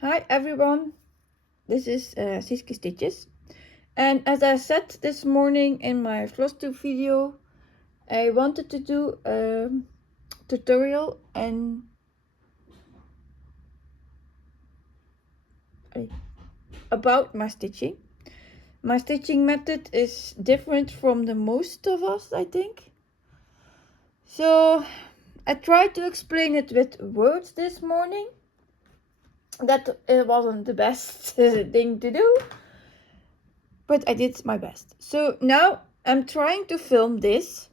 Hi everyone, this is Siske Stitches, and as I said this morning in my floss tube video, I wanted to do a tutorial and about my stitching. My stitching method is different from the most of us, I think. So I tried to explain it with words this morning. That it wasn't the best thing to do, but I did my best. So now I'm trying to film this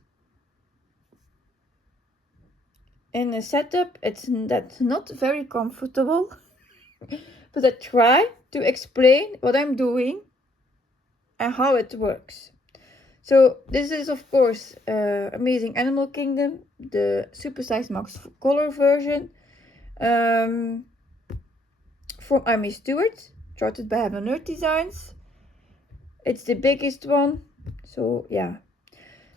in a setup that's not very comfortable, but I try to explain what I'm doing and how it works. So this is of course Amazing Animal Kingdom, the Supersize Max color version from Amy Stewart, charted by Heaven Earth Designs. It's the biggest one, so yeah.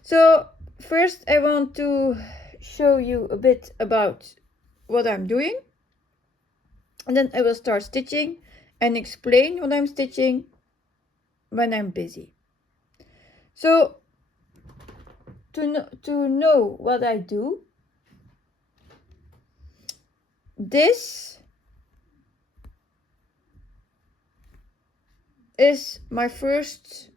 So first I want to show you a bit about what I'm doing, and then I will start stitching and explain what I'm stitching when I'm busy. So to know what I do, this is my first,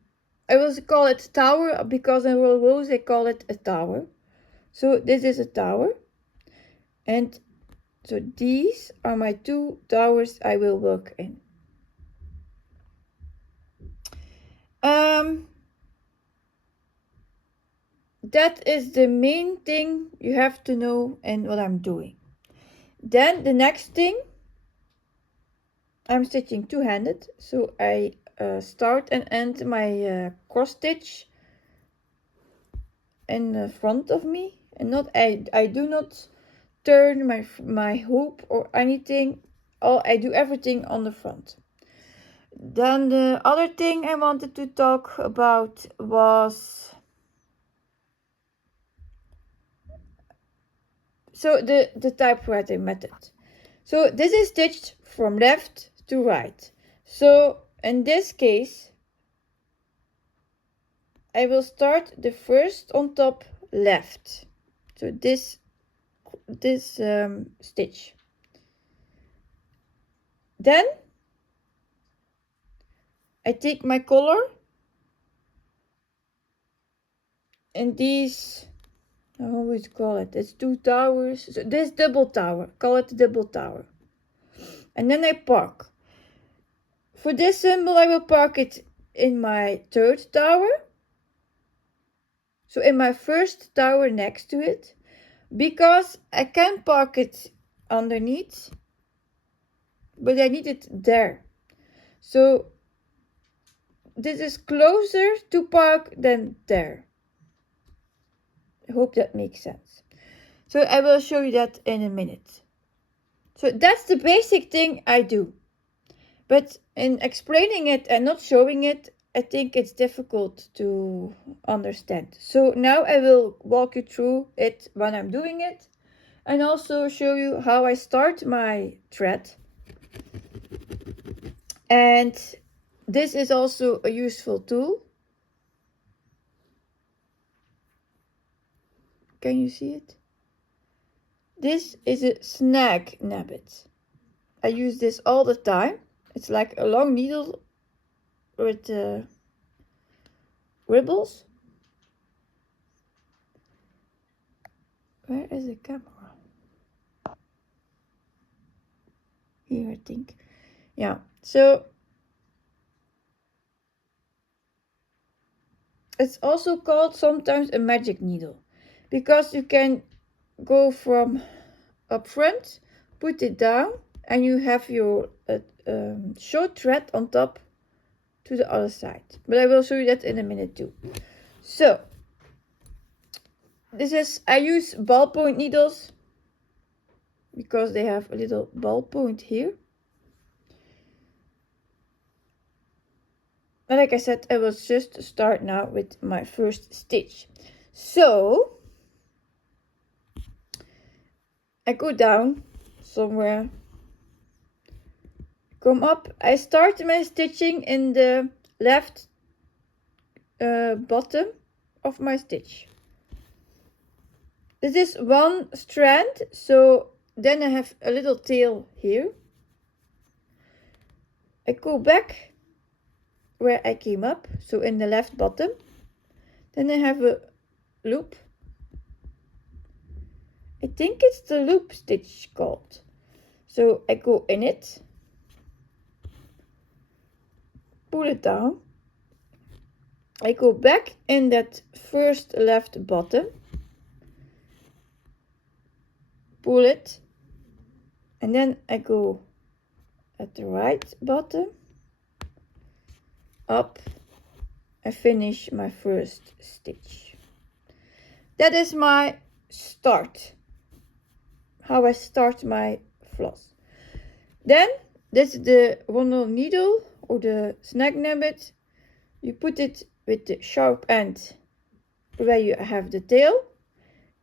I will call it tower because in Royal Rose I call it a tower. So this is a tower, and so these are my two towers I will work in. That is the main thing you have to know in what I'm doing. Then the next thing, I'm stitching two-handed, so I start and end my cross stitch in the front of me, and not I do not turn my hoop or anything. I do everything on the front. Then the other thing I wanted to talk about was the typewriter method. So this is stitched from left to right. So in this case, I will start the first on top left. So this stitch. Then I take my color and these, I always call it, it's two towers. So this double tower, call it double tower. And then I park. For this symbol, I will park it in my third tower. So in my first tower next to it, because I can park it underneath, but I need it there. So this is closer to park than there. I hope that makes sense. So I will show you that in a minute. So that's the basic thing I do. But in explaining it and not showing it, I think it's difficult to understand. So now I will walk you through it when I'm doing it, and also show you how I start my thread. And this is also a useful tool. Can you see it? This is a snag nabbit. I use this all the time. It's like a long needle with ribbons. Where is the camera? Here, I think. Yeah, so it's also called sometimes a magic needle, because you can go from up front, put it down, and you have your short thread on top to the other side. But I will show you that in a minute too. So this is, I use ballpoint needles because they have a little ballpoint here. And like I said, I will just start now with my first stitch. So I go down somewhere come up. I start my stitching in the left bottom of my stitch. This is one strand, so then I have a little tail here. I go back where I came up, so in the left bottom. Then I have a loop. I think it's the loop stitch called. So I go in it, pull it down. I go back in that first left bottom, pull it, and then I go at the right bottom, up, and finish my first stitch. That is my start, how I start my floss. Then this is the wonder needle or the snag nabbit. You put it with the sharp end where you have the tail,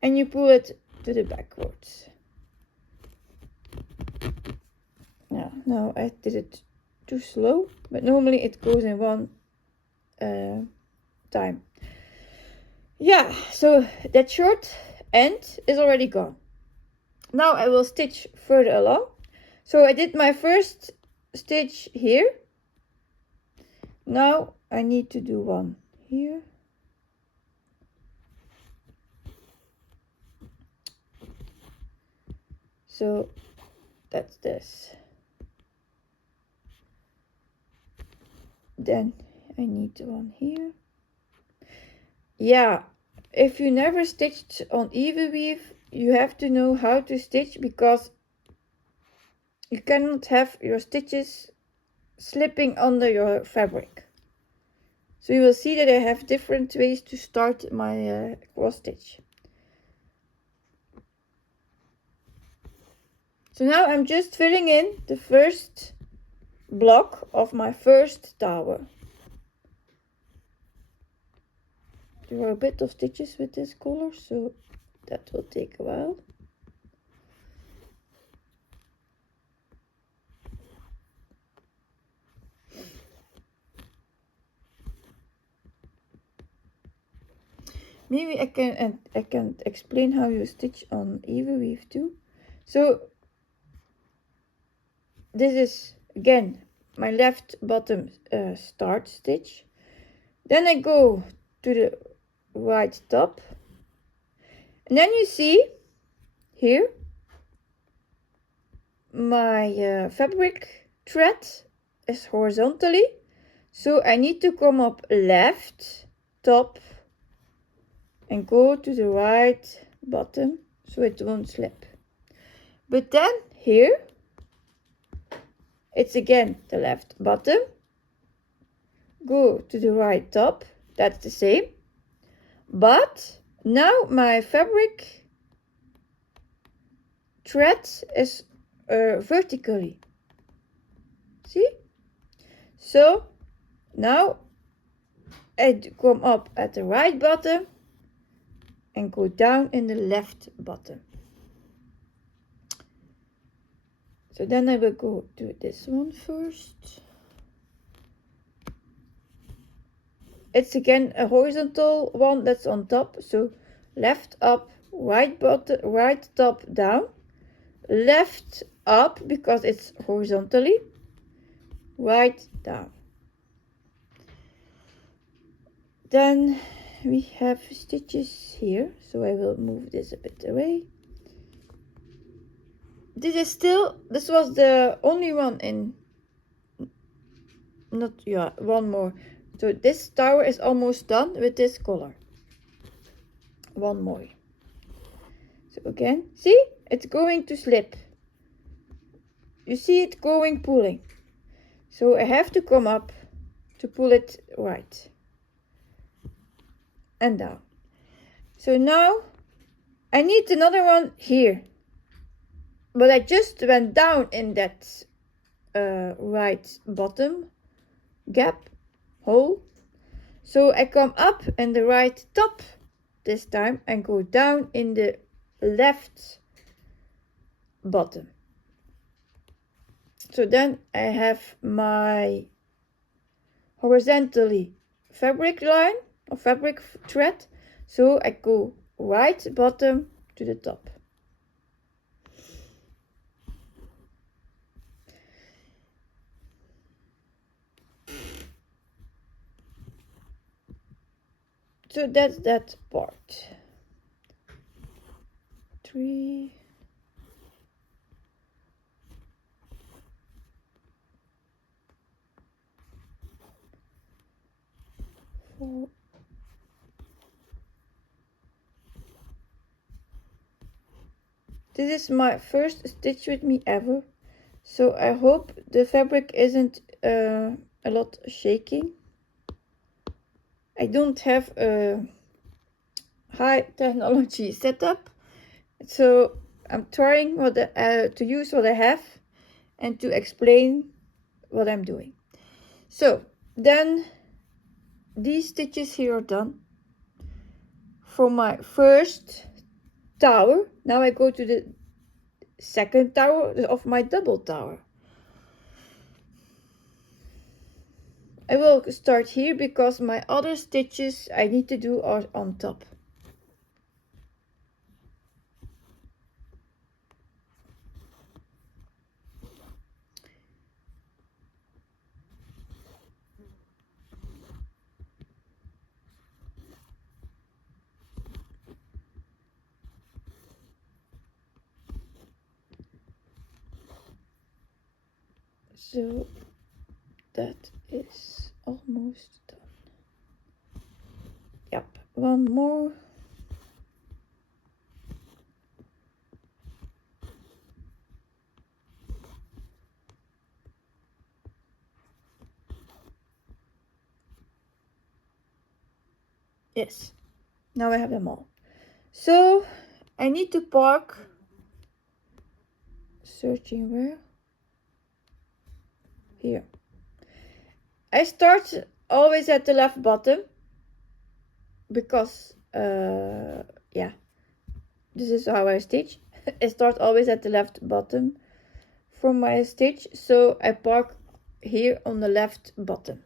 and you pull it to the backwards. Now I did it too slow, but normally it goes in one time. Yeah, so that short end is already gone. Now I will stitch further along. So I did my first stitch here. Now I need to do one here. So that's this. Then I need one here. Yeah, if you never stitched on evenweave, you have to know how to stitch, because you cannot have your stitches slipping under your fabric. So you will see that I have different ways to start my cross stitch. So now I'm just filling in the first block of my first tower. There are a bit of stitches with this color, so that will take a while. Maybe I can explain how you stitch on evenweave too. So this is again my left bottom start stitch. Then I go to the right top, and then you see here my fabric thread is horizontally, so I need to come up left top and go to the right bottom so it won't slip. But then here it's again the left bottom, go to the right top, that's the same, but now my fabric thread is vertically. See? So now I come up at the right bottom and go down in the left bottom. So then I will go to this one first. It's again a horizontal one that's on top, so left up, right bottom, right top down, left up because it's horizontally, right down. Then we have stitches here, so I will move this a bit away. This was the only one in, one more. So this tower is almost done with this color. One more. So again, see, it's going to slip. You see it going pulling. So I have to come up to pull it right and down. So now I need another one here, but I just went down in that right bottom gap hole, so I come up in the right top this time and go down in the left bottom. So then I have my horizontally fabric line or fabric thread, so I go right bottom to the top. So that's that part. 3, 4. This is my first stitch with me ever, so I hope the fabric isn't a lot shaking. I don't have a high technology setup, so I'm trying to use what I have and to explain what I'm doing. So then these stitches here are done for my first tower. Now I go to the second tower of my double tower. I will start here because my other stitches I need to do are on top. So that is almost done. Yep, one more. Yes, now I have them all. So I need to park, searching where? Here. I start always at the left bottom because yeah, this is how I stitch. I start always at the left bottom for my stitch, so I park here on the left bottom.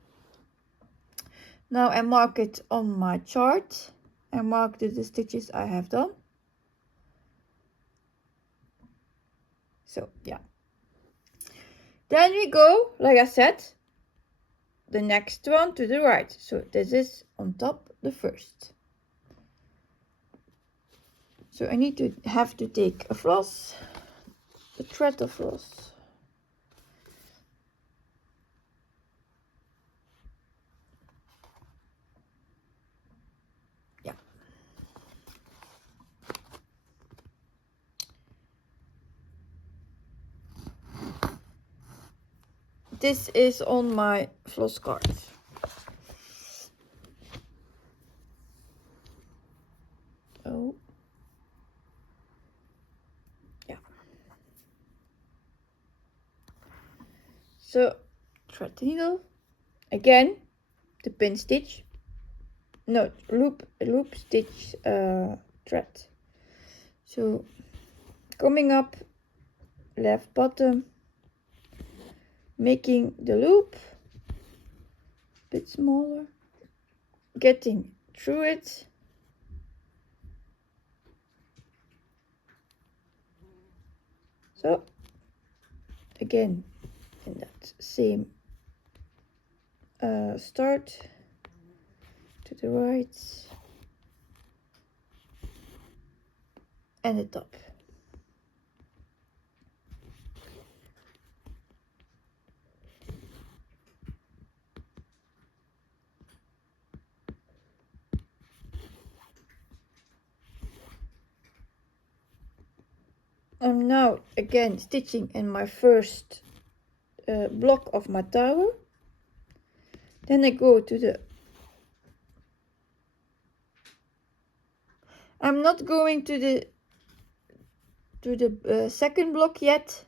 Now I mark it on my chart. I mark the stitches I have done. So yeah, then we go, like I said, the next one to the right. So this is on top, the first. So I need to have to take a floss, a thread of floss. Yeah. This is on my floss card. Oh. Yeah. So thread the needle. Again, the pin stitch. No, loop stitch thread. So coming up, left bottom, making the loop a bit smaller, getting through it, so again in that same start to the right and the top. I'm now again stitching in my first block of my tower. Then I go to the, I'm not going to the second block yet,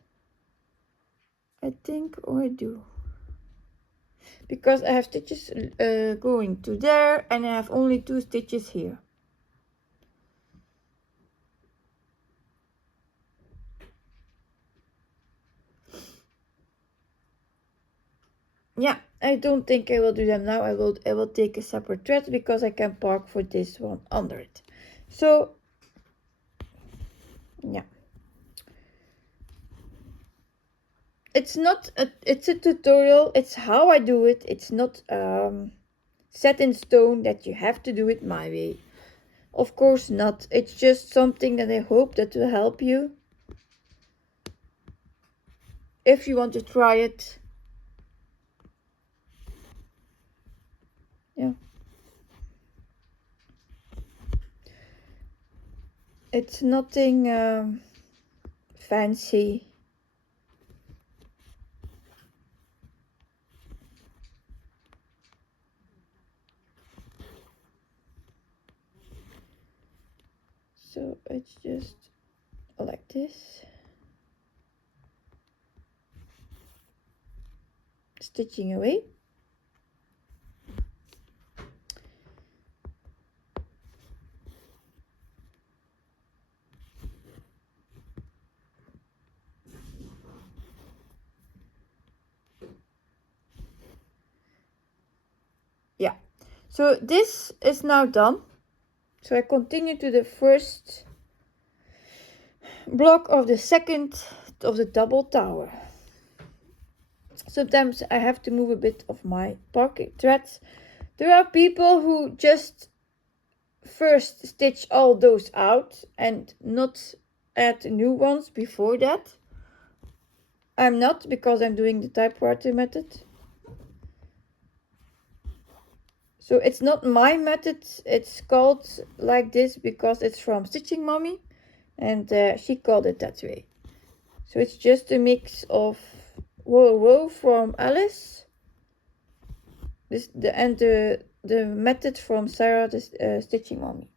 I think, or I do, because I have stitches going to there and I have only 2 stitches here. yeah, I don't think I will do them now. I will take a separate thread because I can park for this one under it. So yeah, it's not it's a tutorial. It's how I do it. It's not set in stone that you have to do it my way. Of course not. It's just something that I hope that will help you if you want to try it. Yeah, it's nothing fancy. So it's just like this, stitching away. Yeah, so this is now done. So I continue to the first block of the second of the double tower. Sometimes I have to move a bit of my pocket threads. There are people who just first stitch all those out and not add new ones before that. I'm not, because I'm doing the typewriter method. So it's not my method. It's called like this because it's from Stitching Mommy, and she called it that way. So it's just a mix of row from Alice, and the method from Sarah, the Stitching Mommy.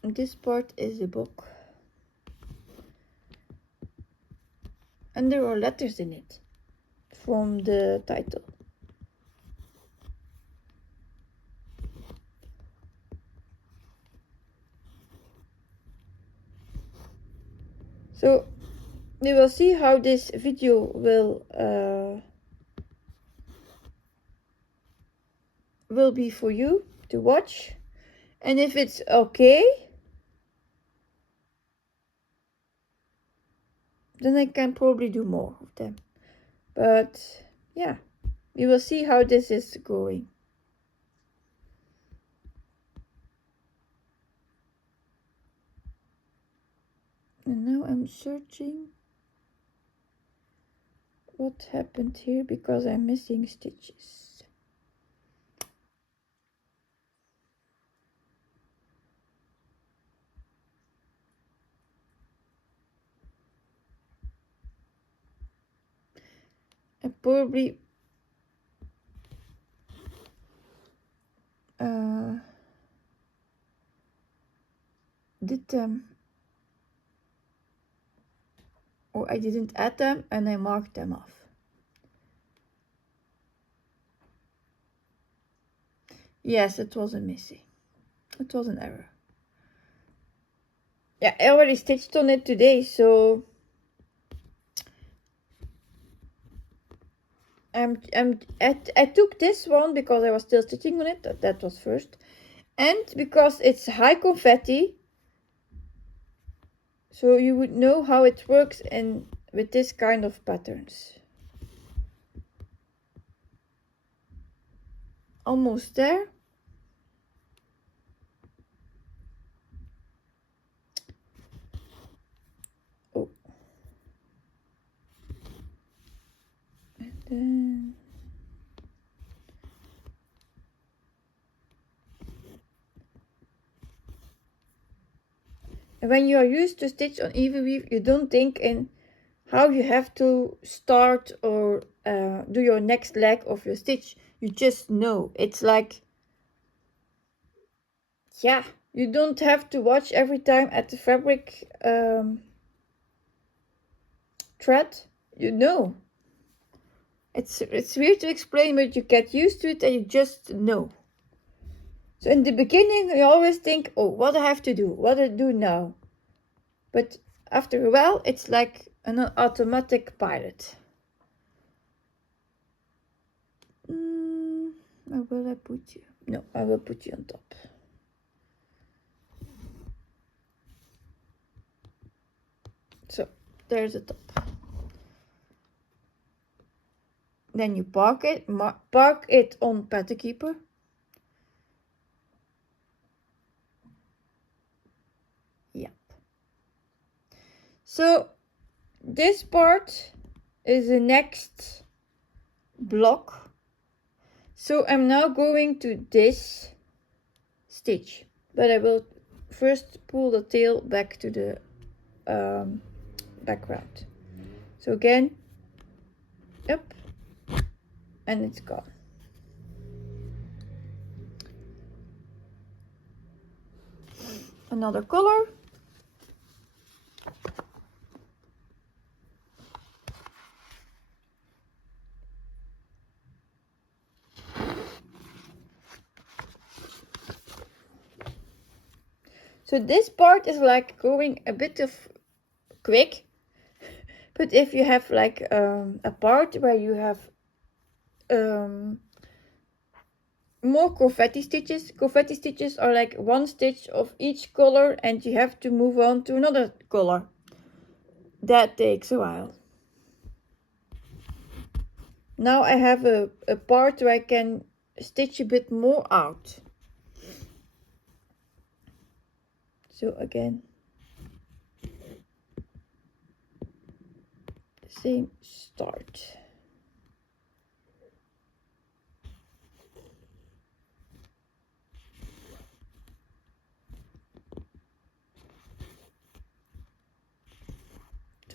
And this part is a book, and there are letters in it from the title. So we will see how this video will be for you to watch, and if it's okay, then I can probably do more of them. But yeah, we will see how this is going. And now I'm searching what happened here because I'm missing stitches. I probably did them, or I didn't add them and I marked them off. Yes, it was a missing. It was an error. Yeah, I already stitched on it today, so I took this one because I was still stitching on it. That was first, and because it's high confetti, so you would know how it works in with this kind of patterns. Almost there. Oh, and then when you are used to stitch on evenweave, you don't think in how you have to start or do your next leg of your stitch. You just know. It's like, yeah, you don't have to watch every time at the fabric thread. You know. It's weird to explain, but you get used to it and you just know. So in the beginning, you always think, oh, what I have to do, what I do now. But after a while, it's like an automatic pilot. Where will I put you? No, I will put you on top. So there's the top. Then you park it on Pattern Keeper. Yep. So this part is the next block. So I'm now going to this stitch, but I will first pull the tail back to the background. So again, up, and it's gone. Another color. So this part is like going a bit of quick, but if you have like a part where you have more confetti stitches are like one stitch of each color and you have to move on to another color. That takes a while. Now I have a part where I can stitch a bit more out. So again, the same start.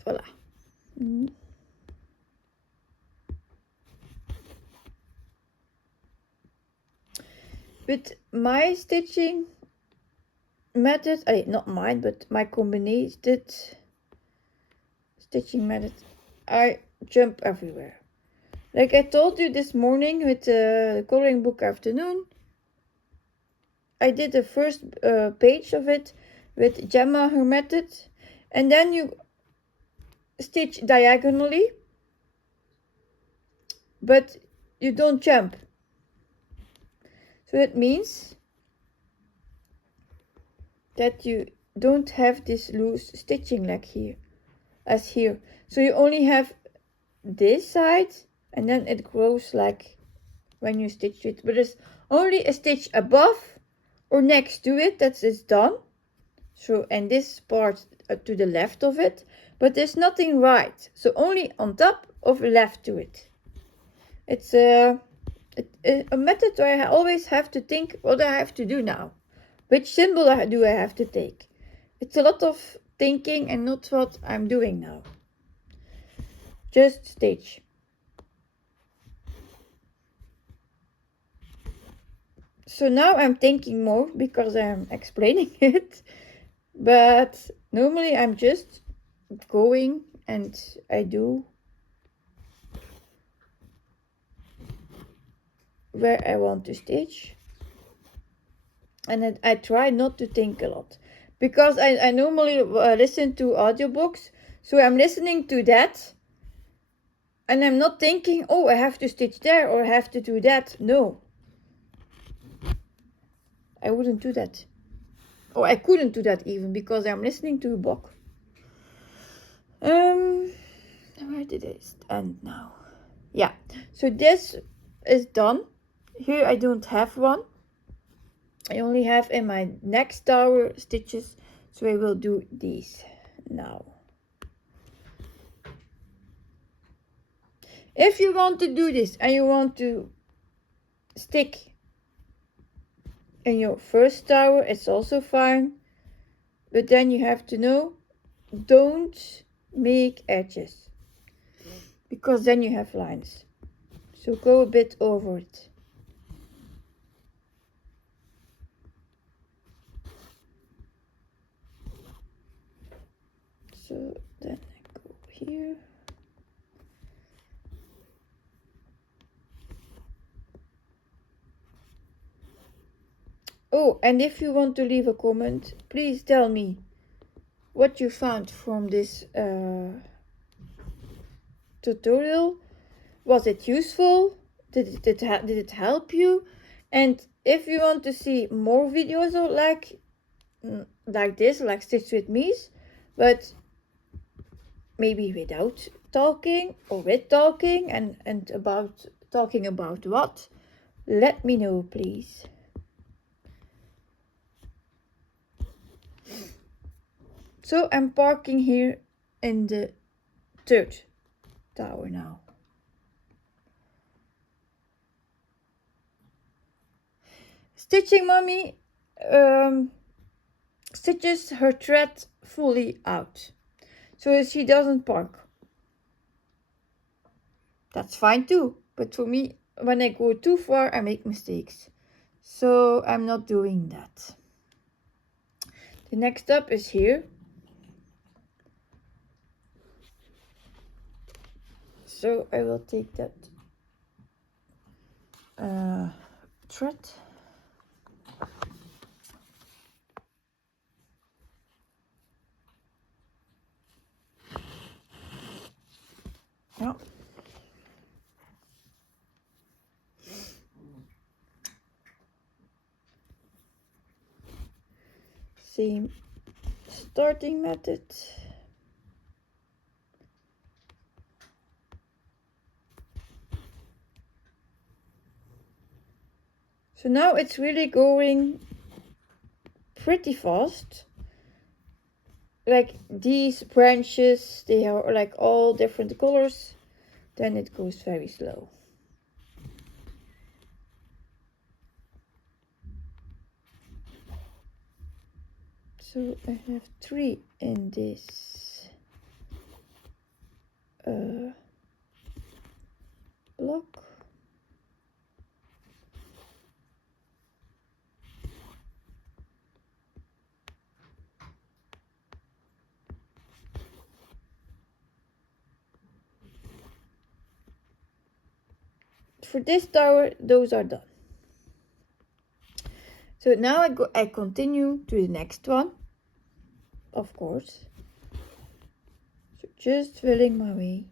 Voila. With my stitching method, not mine, but my combination stitching method, I jump everywhere. Like I told you this morning with the coloring book afternoon, I did the first page of it with Gemma, her method, and then you stitch diagonally, but you don't jump. So that means that you don't have this loose stitching like here, as here. So you only have this side, and then it grows like when you stitch it. But there's only a stitch above or next to it that is done. So, and this part to the left of it, but there's nothing right. So only on top of left to it. It's a method where I always have to think what I have to do now. Which symbol do I have to take? It's a lot of thinking and not what I'm doing now. Just stitch. So now I'm thinking more because I'm explaining it. But normally I'm just going and I do where I want to stitch. And I try not to think a lot. Because I normally listen to audiobooks. So I'm listening to that. And I'm not thinking, oh, I have to stitch there or I have to do that. No. I wouldn't do that. Or I couldn't do that even because I'm listening to a book. Where did I end now? Yeah. So this is done. Here I don't have one. I only have in my next tower stitches. So I will do these now. If you want to do this and you want to stick in your first tower, it's also fine. But then you have to know, don't make edges. Because then you have lines. So go a bit over it. So then I go here. Oh, and if you want to leave a comment, please tell me what you found from this tutorial. Was it useful? Did it help you? And if you want to see more videos like this, like Stitch with Me's, but maybe without talking or with talking, and about talking about what, let me know, please. So I'm parking here in the third tower now. Stitching Mommy stitches her thread fully out, so she doesn't park. That's fine too, but for me, when I go too far, I make mistakes. So I'm not doing that. The next step is here. So I will take that thread. Yeah. Same starting method. So now it's really going pretty fast. Like these branches, they are like all different colors. Then it goes very slow. So I have 3 in this block. For this tower, those are done. So now I continue to the next one, of course. So just filling my way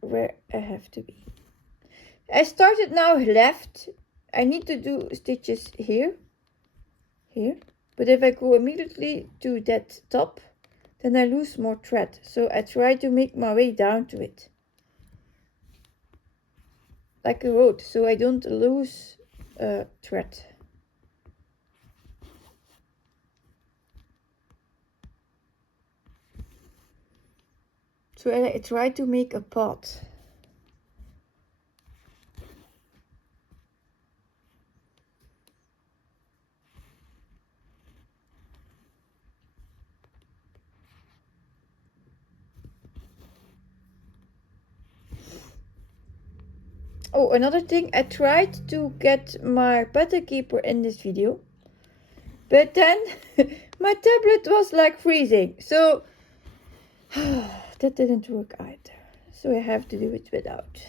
where I have to be. I started now left. I need to do stitches here, but if I go immediately to that top, then I lose more thread. So I try to make my way down to it, like a road, so I don't lose thread. So I try to make a path. Oh, another thing, I tried to get my pattern keeper in this video, but then my tablet was like freezing, so that didn't work either. So I have to do it without.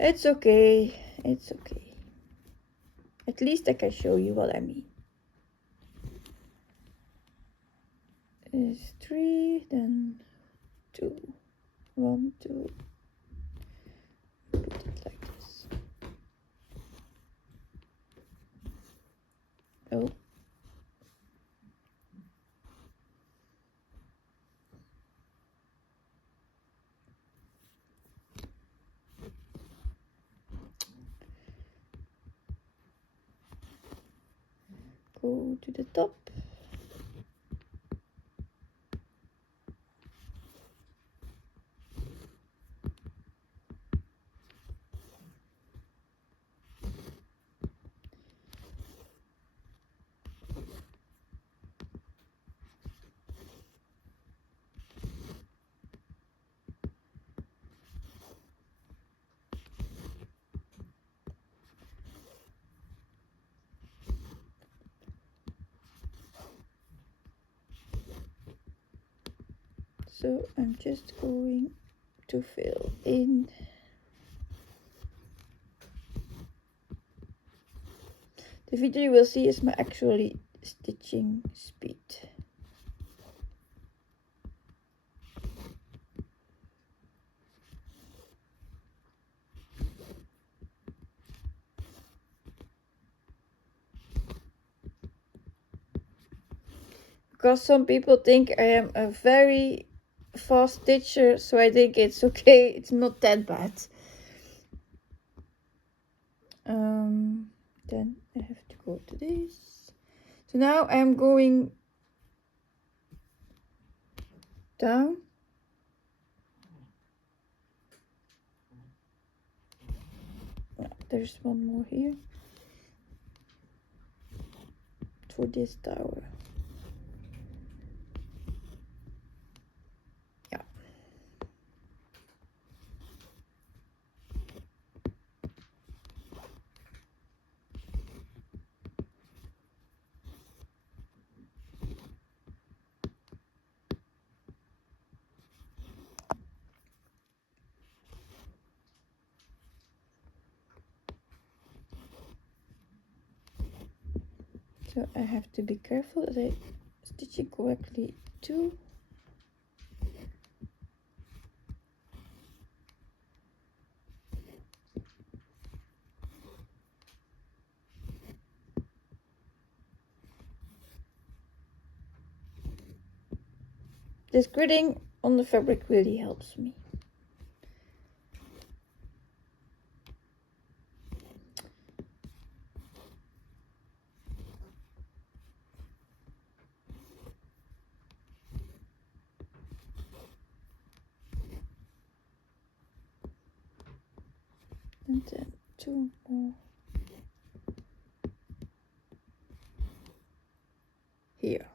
It's okay, it's okay. At least I can show you what I mean. Is 3, then 2, 1, 2. Put it like this. Oh. Go to the top. So I'm just going to fill in. The video you will see is my actually stitching speed. Because some people think I am a very fast stitcher, so I think it's okay, it's not that bad. Then I have to go to this. So now I'm going down. There's one more here for this tower. Yeah. So I have to be careful that I stitch it correctly too. This gridding on the fabric really helps me. And then two more here.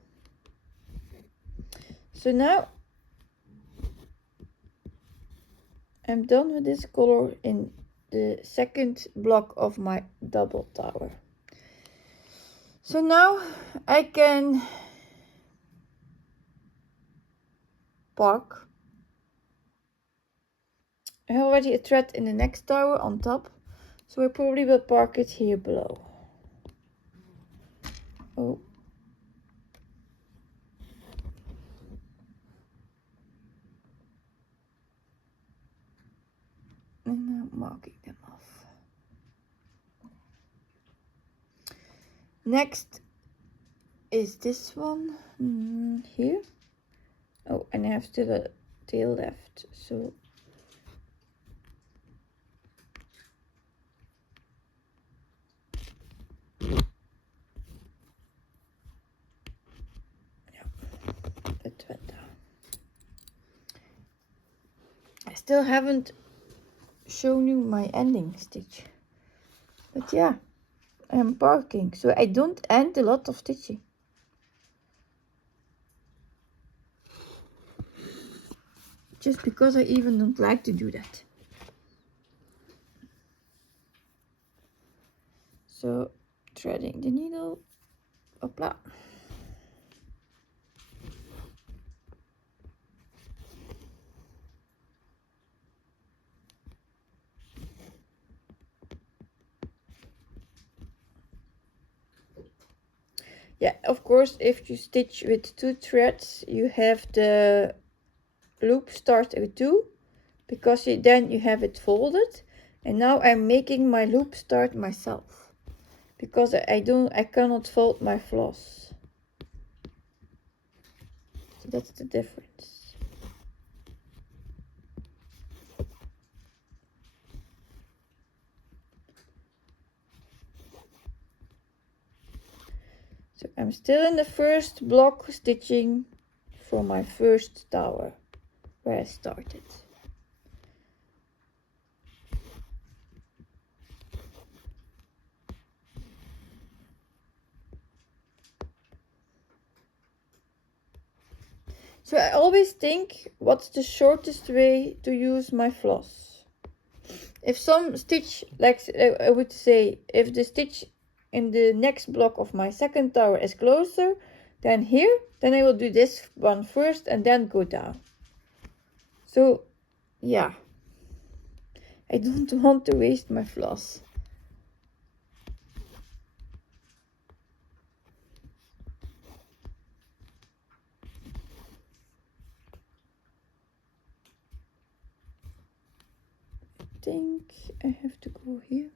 So now I'm done with this color in the second block of my double tower. So now I can park. I have already a thread in the next tower on top, so I probably will park it here below. Oh. And I'm marking them off. Next is this one here. Oh, and I have still a tail left, so yeah, it went down. I still haven't shown you my ending stitch, but yeah, I'm parking, so I don't end a lot of stitching. Just because I even don't like to do that. So threading the needle, hopla. Yeah, of course, if you stitch with 2 threads, you have the loop starter too, because then you have it folded. And now I'm making my loop start myself, because I cannot fold my floss. So that's the difference. So I'm still in the first block stitching for my first tower where I started. So I always think, what's the shortest way to use my floss? If some stitch, like I would say, if the stitch in the next block of my second tower is closer than here, then I will do this one first and then go down. So yeah, I don't want to waste my floss. I think I have to go here.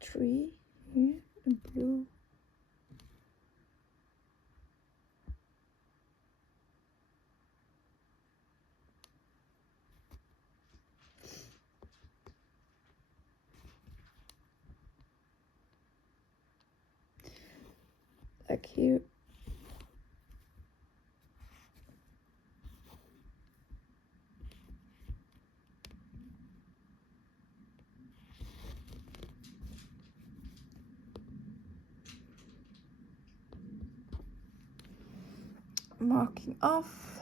Three here in blue. Like here. Marking off.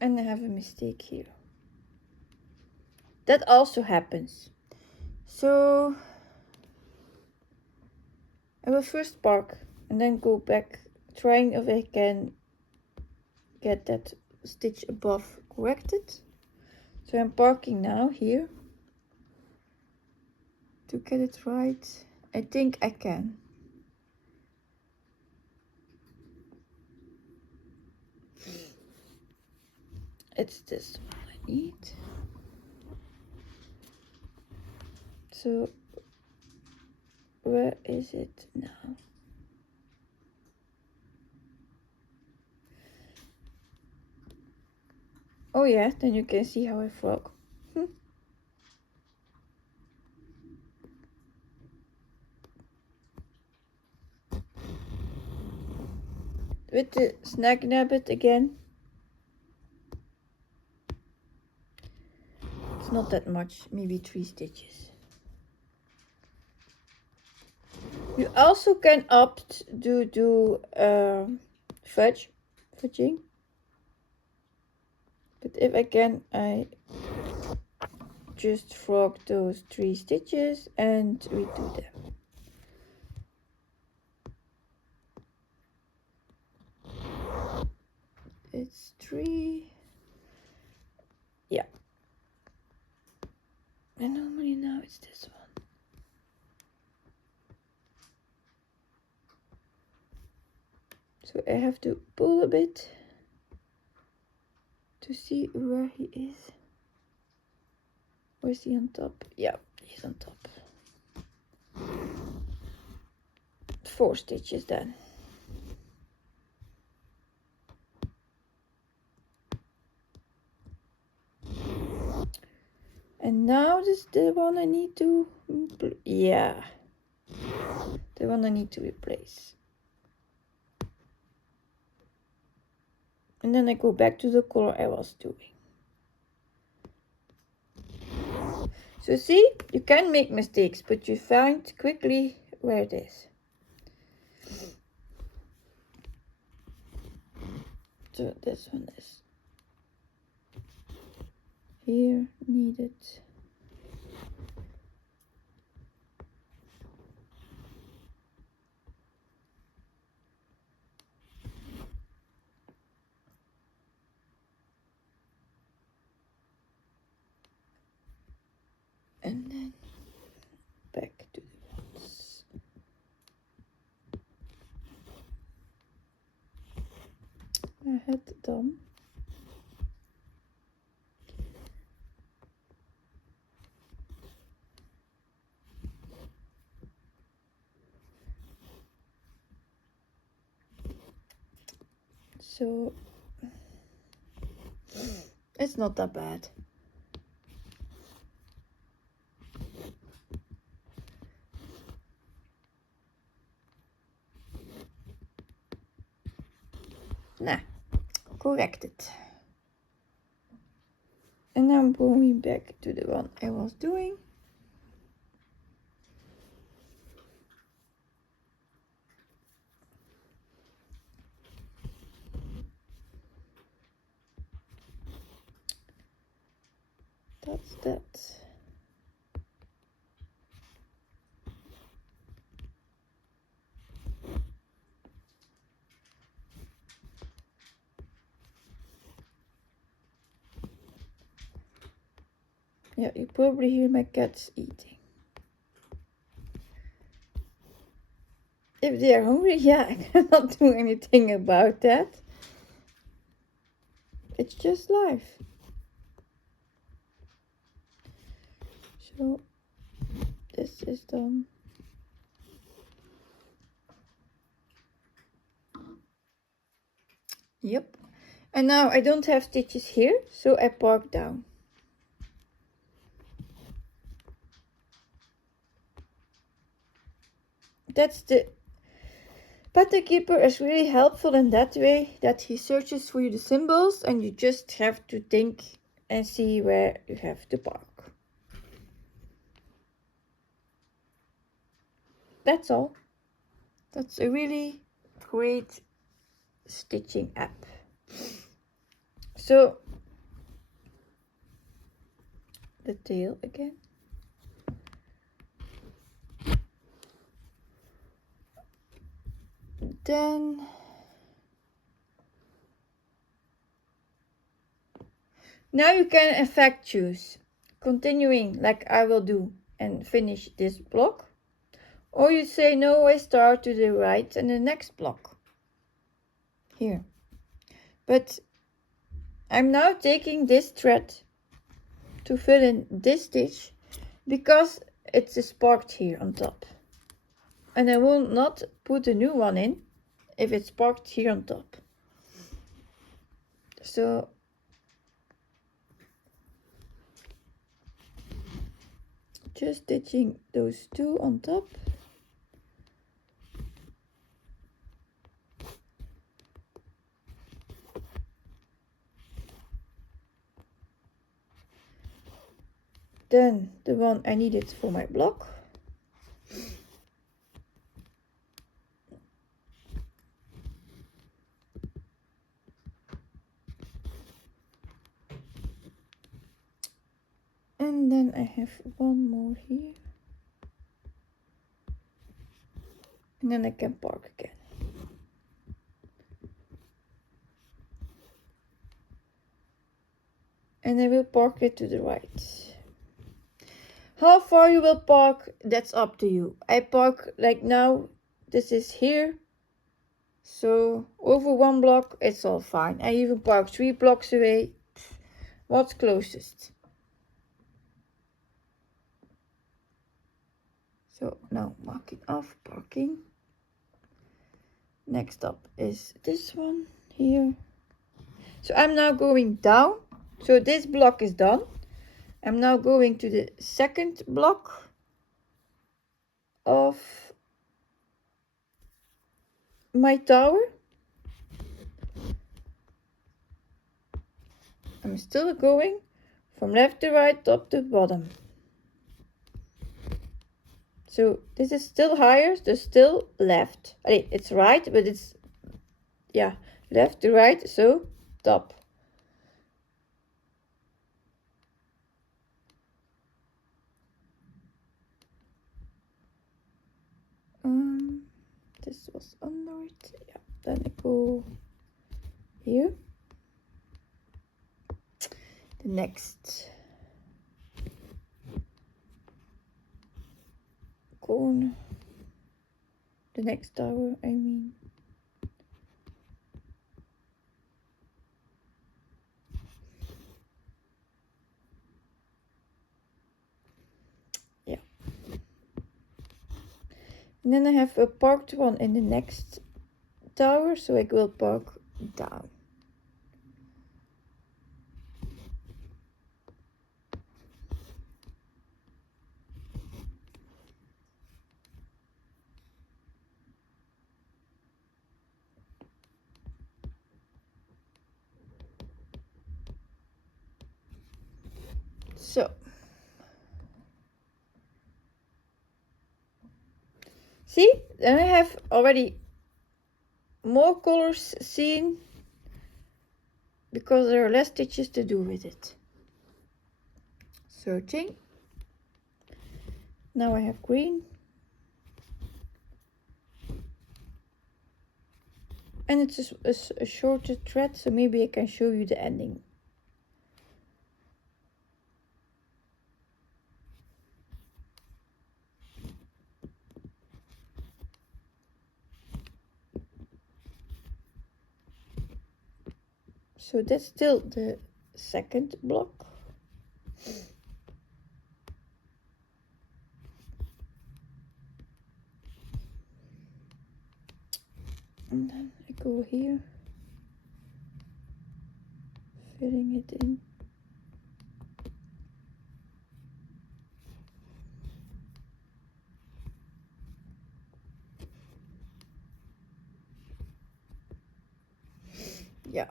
And I have a mistake here. That also happens. So I will first park and then go back, trying if I can get that stitch above corrected. So I'm parking now here to get it right. I think I can. It's this one I need. So where is it now? Oh yeah, then you can see how I frog. With the snag nabbit again. It's not that much, maybe 3 stitches. You also can opt to do fudging. But if I can, I just frog those 3 stitches and redo them. It's 3. Yeah. And normally now it's this one. So I have to pull a bit to see where he is. Or is he on top? Yeah, he's on top. 4 stitches then. And now this is the one I need to, yeah, the one I need to replace. And then I go back to the color I was doing. So see, you can make mistakes, but you find quickly where it is. So this one is here, needed. And then back to the ones. I had done. So it's not that bad. Nah, corrected. And now I'm going back to the one I was doing. What's that? Yeah, you probably hear my cats eating. If they are hungry, yeah, I cannot do anything about that. It's just life. So this is done. Yep. And now I don't have stitches here, so I park down. That's the pattern keeper is really helpful in that way, that he searches for you the symbols and you just have to think and see where you have to park. That's all. That's a really great stitching app. So the tail again. Then now you can in fact choose continuing like I will do and finish this block, or you say no, I start to the right and the next block here. But I'm now taking this thread to fill in this stitch because it's sparked here on top, and I will not put a new one in if it's sparked here on top. So just stitching those two on top. Then the one I needed for my block. And then I have one more here. And then I can park again. And I will park it to the right. How far you will park, that's up to you. I park like now, this is here. So over one block, it's all fine. I even park 3 blocks away. What's closest? So now marking off, parking. Next up is this one here. So I'm now going down. So this block is done. I'm now going to the second block of my tower. I'm still going from left to right, top to bottom. So this is still higher, so still left. It's right, but it's, yeah, left to right, so top. This was under it. Yeah, then I go here. The next corner, the next tower, I mean. Yeah. And then I have a parked one in the next tower, so I will park down. So see, then I have already more colors seen because there are less stitches to do with it. searching. Now I have green. And it's a shorter thread, so maybe I can show you the ending. So that's still the second block. And then I go here, filling it in. Yeah.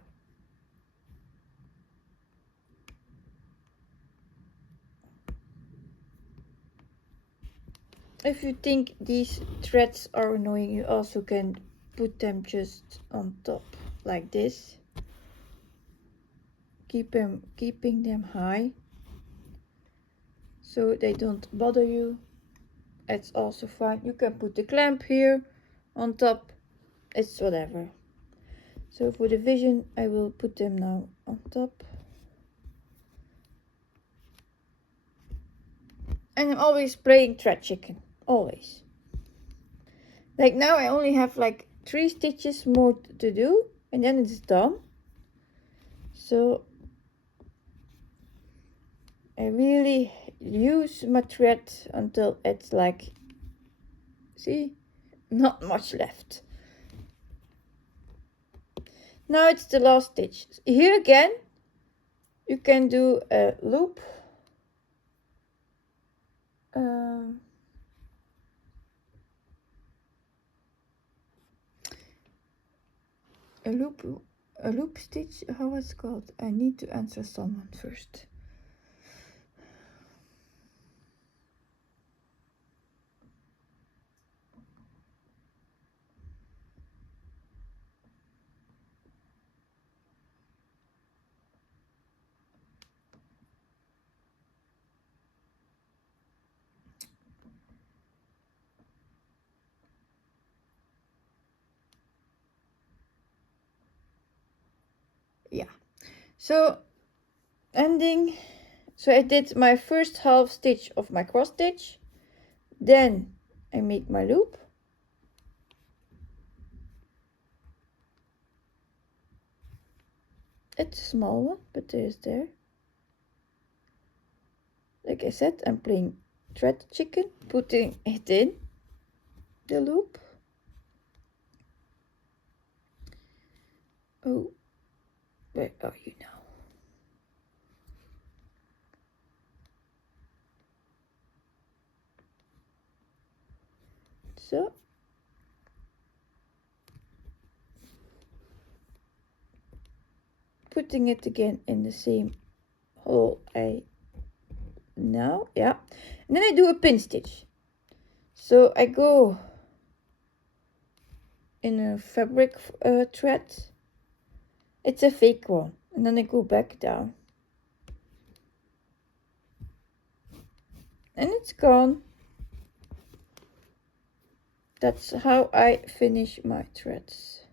If you think these threads are annoying, you also can put them just on top like this. Keeping them high so they don't bother you. It's also fine. You can put the clamp here on top. It's whatever. So for the vision, I will put them now on top. And I'm always playing thread chicken. Always. Like now I only have like 3 stitches more to do. And then it's done. So I really use my thread until it's like, see, not much left. Now it's the last stitch. Here again, you can do a loop. A loop stitch, how it's called? I need to answer someone first. Yeah, so ending. So I did my first half stitch of my cross stitch, then I make my loop, it's a small one, but there. Like I said, I'm playing thread chicken, putting it in the loop. Oh, where are you now? So putting it again in the same hole I now, yeah, and then I do a pin stitch. So I go in a fabric thread, it's a fake one, and then I go back down and it's gone. That's how I finish my threads.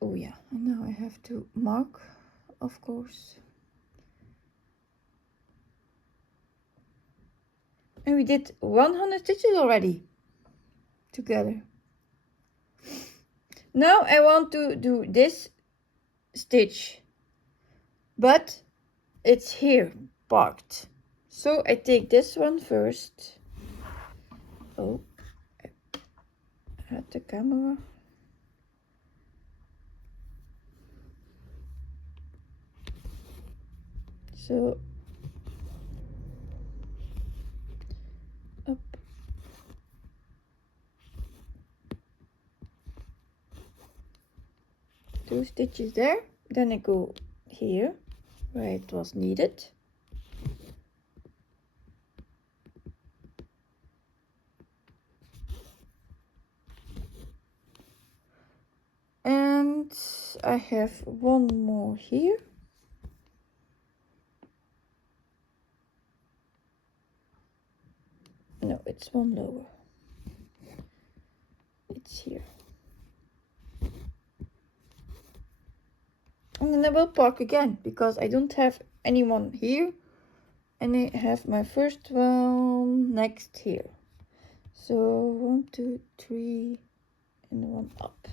Oh yeah, and now I have to mark, of course. And we did 100 stitches already together. Now I want to do this stitch, but it's here parked. So I take this one first. Oh, I had the camera. So up. 2 stitches there. Then I go here where it was needed. And I have one more here. No, it's one lower. It's here. And then I will park again because I don't have anyone here. And I have my first one next here. So 1, 2, 3, and 1 up.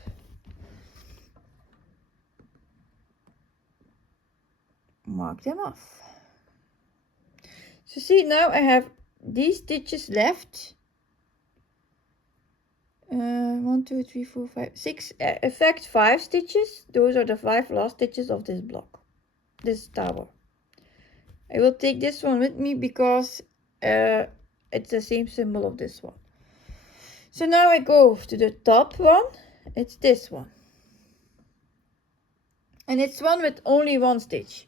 Mark them off. So see, now I have these stitches left. 1, 2, 3, 4, 5, 6. Effect 5 stitches. Those are the 5 last stitches of this block, this tower. I will take this one with me because it's the same symbol of this one. So now I go to the top one. It's this one. And it's one with only 1 stitch.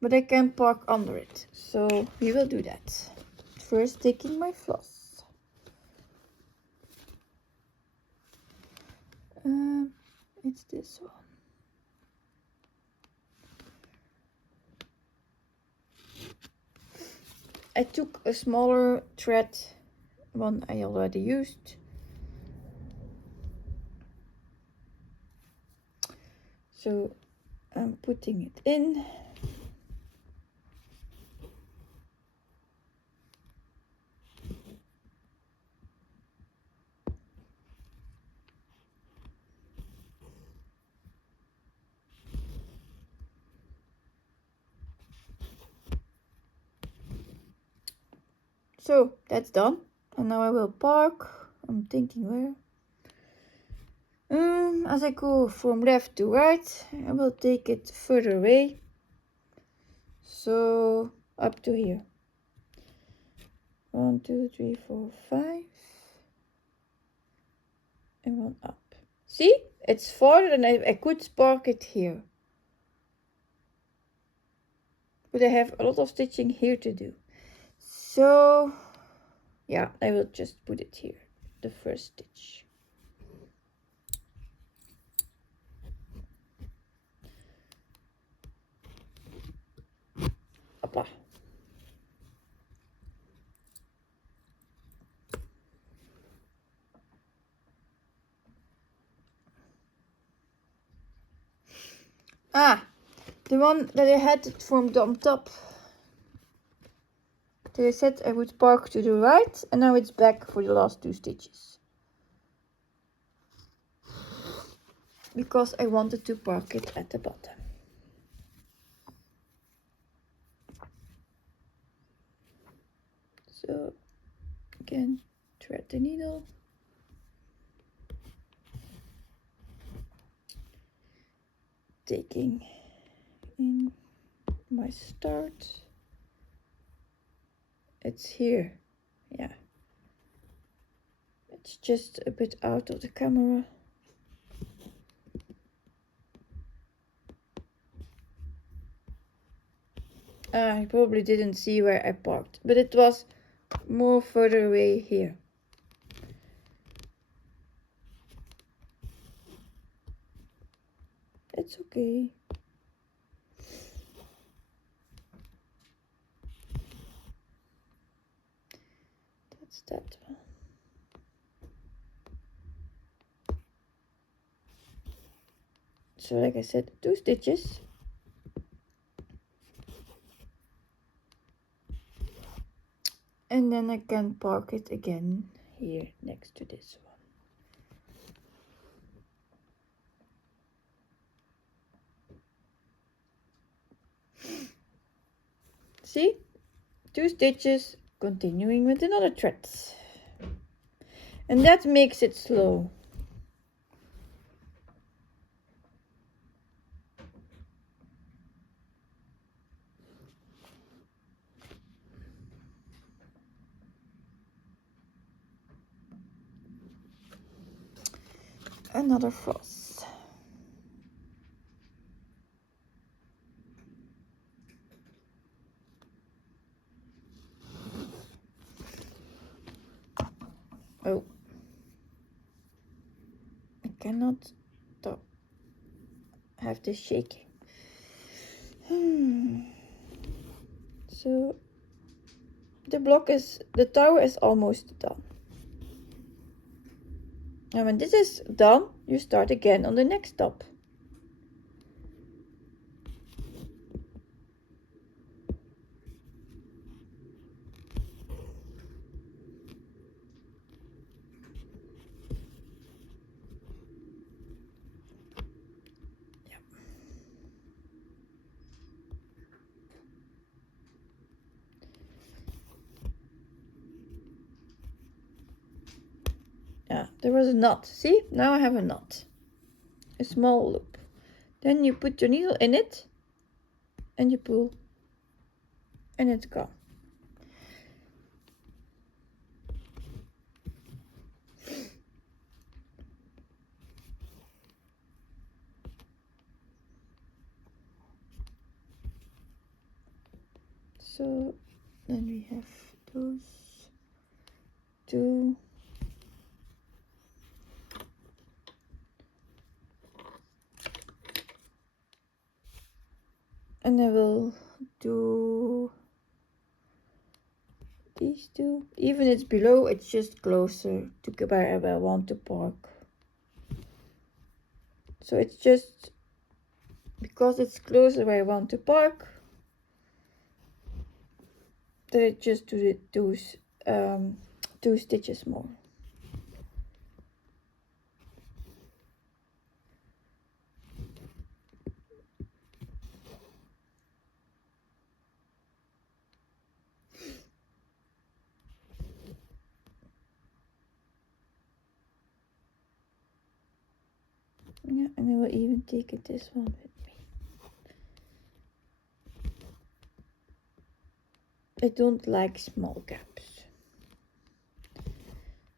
But I can park under it. So we will do that. First taking my floss. It's this one. I took a smaller thread, one I already used. So I'm putting it in. So that's done. And now I will park. I'm thinking where. As I go from left to right, I will take it further away. So up to here. 1, 2, 3, 4, 5. And 1 up. See? It's farther than I could park it here. But I have a lot of stitching here to do. So yeah, I will just put it here, the first stitch. Hoppa. Ah, the one that I had from on top. So I said I would park to the right, and now it's back for the last 2 stitches. Because I wanted to park it at the bottom. So again, thread the needle. Taking in my start. It's here, yeah. It's just a bit out of the camera. I probably didn't see where I parked, but it was more further away here. It's okay. That's that one. So like I said, 2 stitches. And then I can park it again here next to this one. See? 2 stitches, continuing with another thread. And that makes it slow. Another floss. Oh, I cannot stop. Have this shaking. So the tower is almost done. And when this is done, you start again on the next top. Yeah, there was a knot. See, now I have a knot, a small loop. Then you put your needle in it and you pull, and it's gone. So then we have those two. And I will do these two. Even it's below, it's just closer to where I want to park. So it's just because it's closer where I want to park that I just do those two stitches more. Yeah, and I will even take this one with me. I don't like small gaps.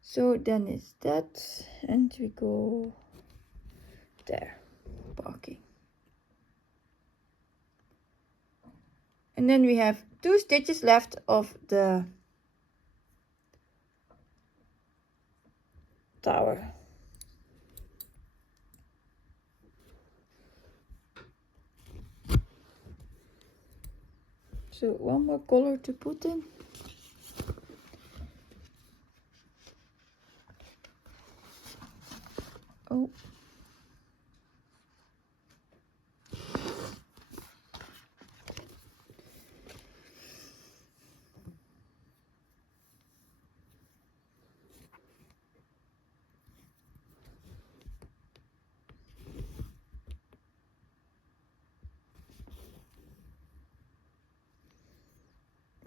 So then it's that, and we go there, parking. And then we have 2 stitches left of the tower. So one more color to put in. Oh.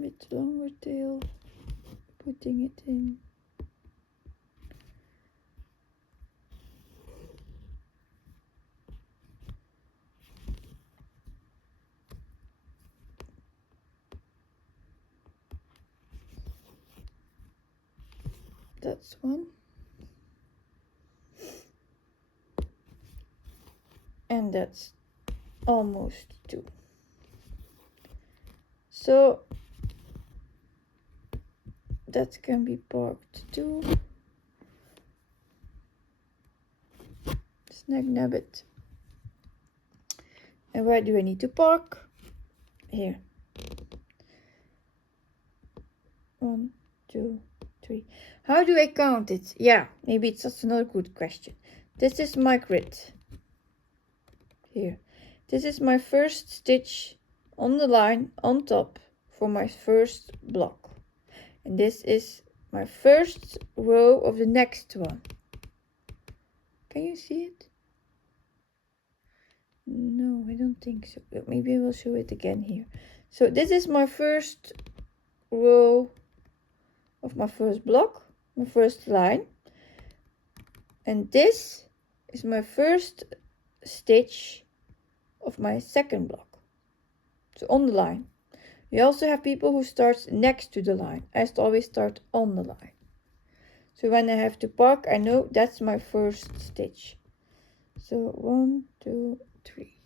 With longer tail, putting it in. That's one. And that's almost 2. So that can be parked too. Snag nabbit. And where do I need to park? Here. 1, 2, 3. How do I count it? Yeah, maybe it's just another good question. This is my grid. Here. This is my first stitch on the line on top for my first block. And this is my first row of the next one. Can you see it? No, I don't think so. Maybe I will show it again here. So this is my first row of my first block, my first line. And this is my first stitch of my second block. So on the line. You also have people who start next to the line. I always start on the line. So when I have to park, I know that's my first stitch. So 1, 2, 3.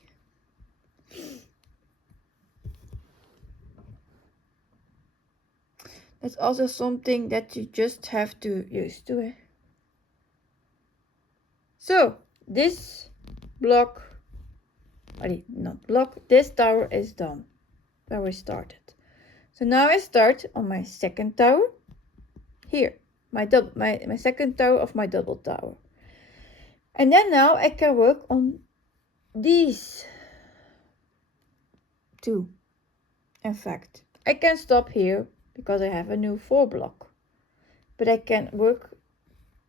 That's also something that you just have to used to it. So this block, not block, this tower is done where we started. So now I start on my second tower here, my second tower of my double tower. And then now I can work on these two. In fact, I can stop here because I have a new 4 block, but I can work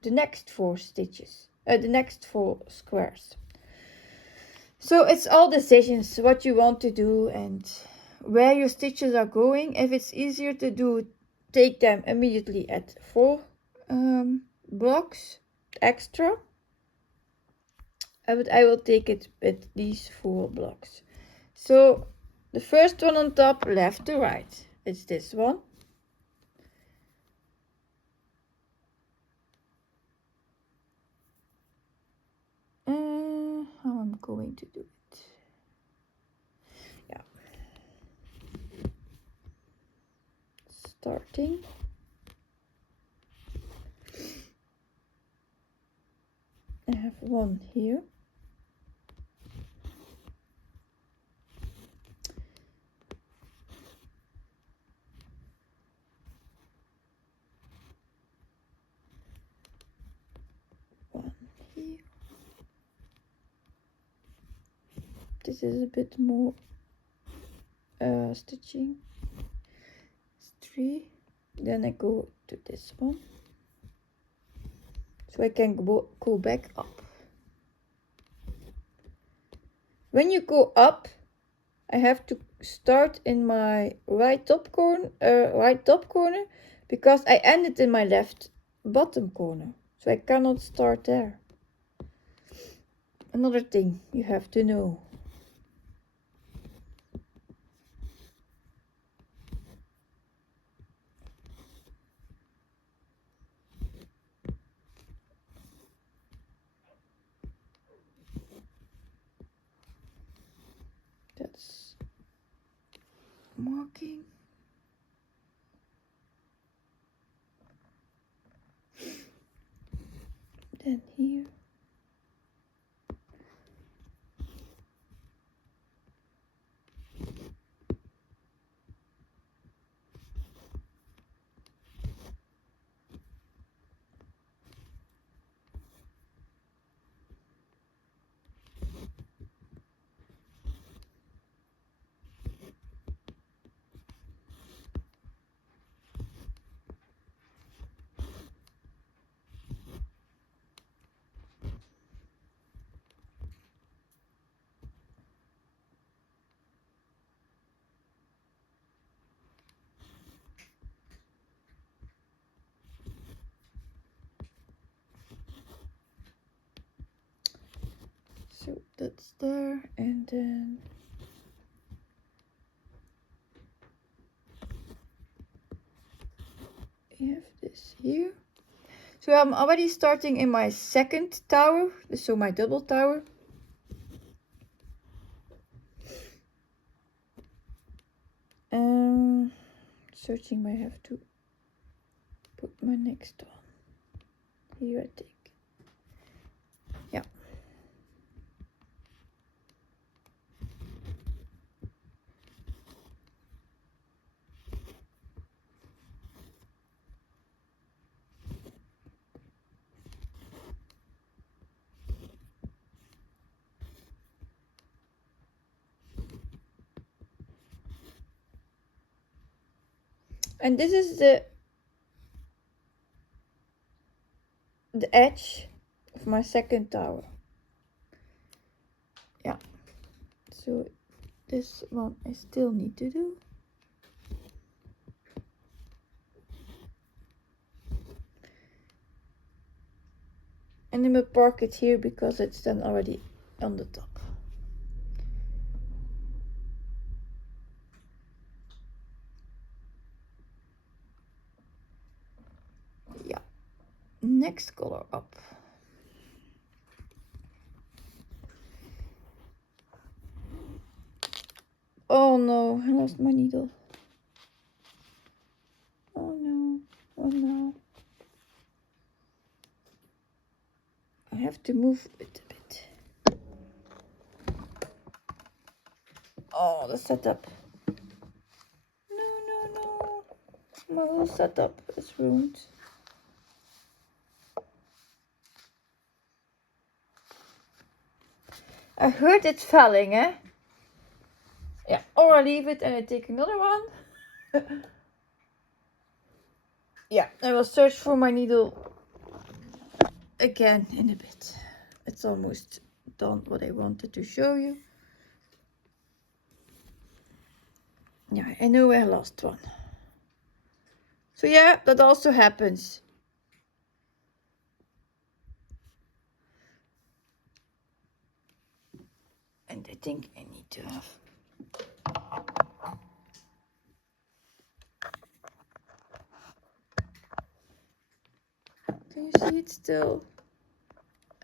the next 4 stitches, the next 4 squares. So it's all decisions what you want to do and where your stitches are going. If it's easier to do, take them immediately at 4 blocks extra. I will take it with these 4 blocks. So the first one on top, left to right, it's this one. How I'm going to do it. Yeah. Starting. I have one here. One here. This is a bit more stitching. 3. Then I go to this one. So I can go back up. When you go up, I have to start in my right top corner, because I ended in my left bottom corner. So I cannot start there. Another thing you have to know. That's marking. Then here. So that's there, and then you have this here. So I'm already starting in my second tower, so my double tower. Searching, I have to put my next one here, I think. Yeah. And this is the edge of my second tower. Yeah. So this one I still need to do. And I will park it here because it's then already on the top. Yeah. Next color up. Oh no, I lost my needle. Oh no, oh no. I have to move it a bit. Oh, the setup. No, no, no, My whole setup is ruined. I heard it falling, eh? Yeah, or I leave it and I take another one. Yeah, I will search for my needle again in a bit. It's almost done what I wanted to show you. Yeah, I know I lost one. So yeah, that also happens. And I think I need to have... Can you see it still?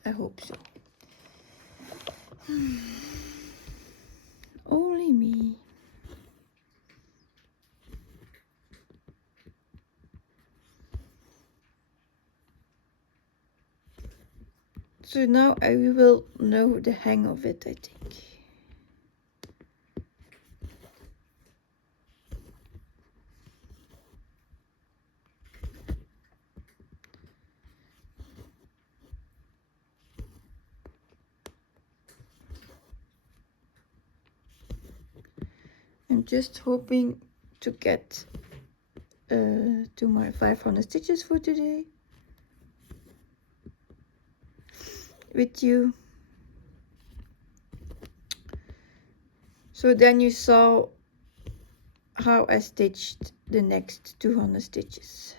I hope so. Only me. So now I will know the hang of it, I think. I'm just hoping to get to my 500 stitches for today with you. So then you saw how I stitched the next 200 stitches.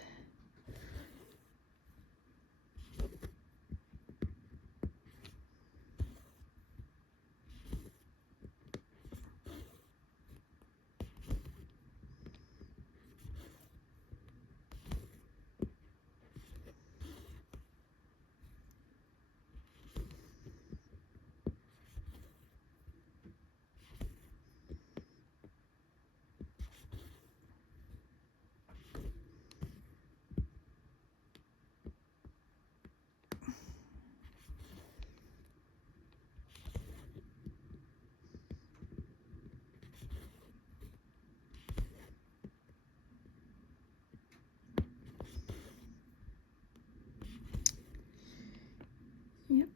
Yep,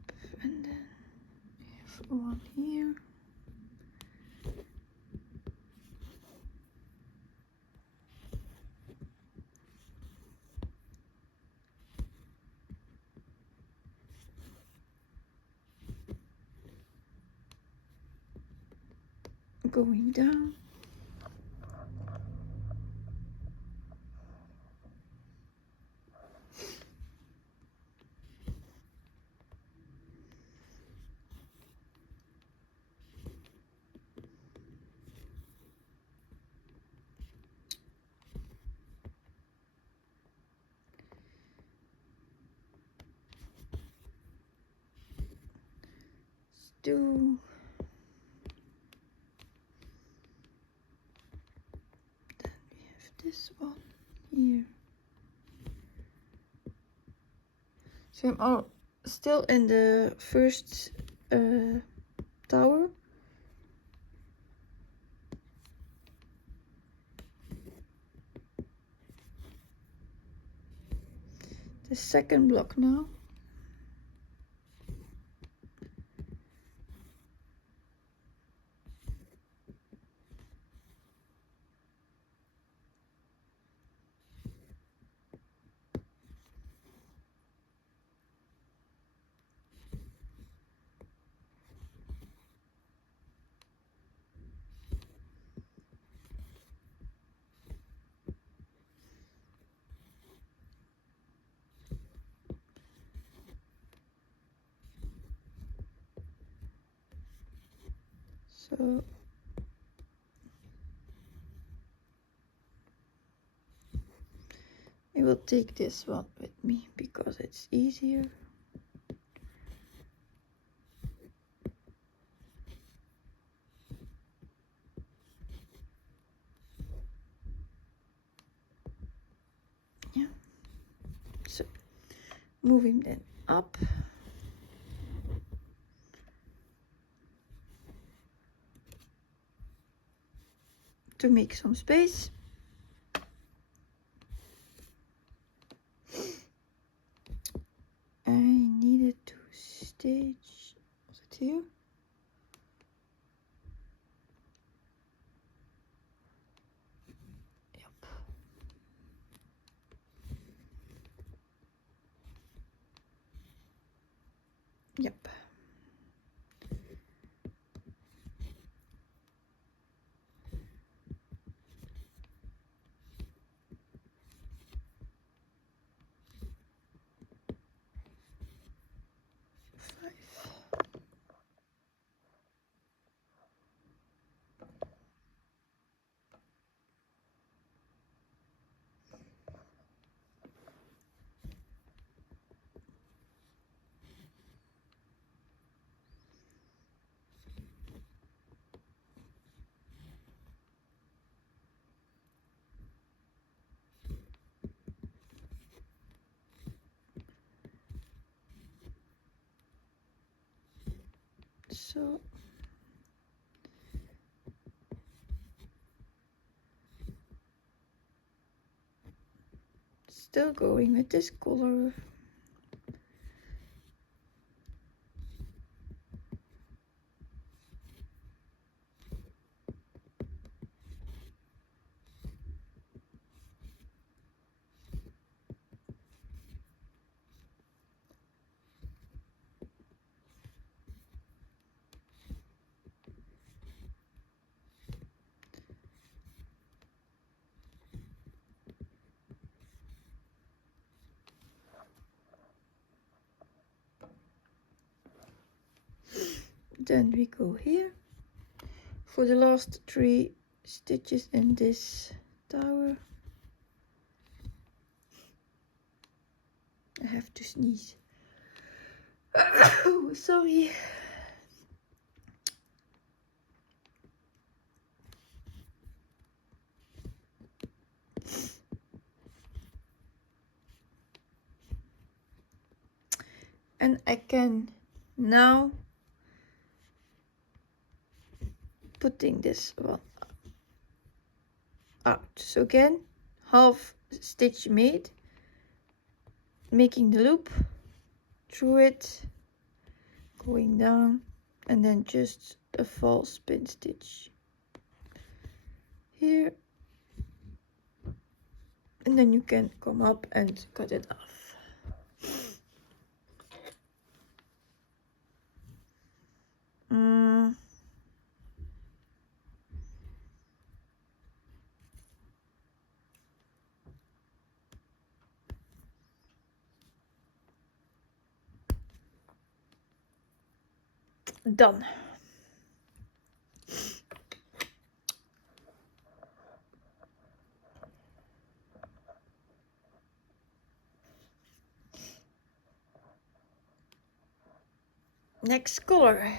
and then we have one here. Going down. Do then we have this one here. So I'm all still in the first tower. The second block now. So I will take this one with me because it's easier. Yeah. So moving then up. To make some space. Yep. So still going with this color. Then we go here for the last 3 stitches in this tower. I have to sneeze. Oh, sorry. And I can now putting this one out. So again, half stitch made, making the loop through it, going down, and then just a false pin stitch here, and then you can come up and cut it off. Done. Next color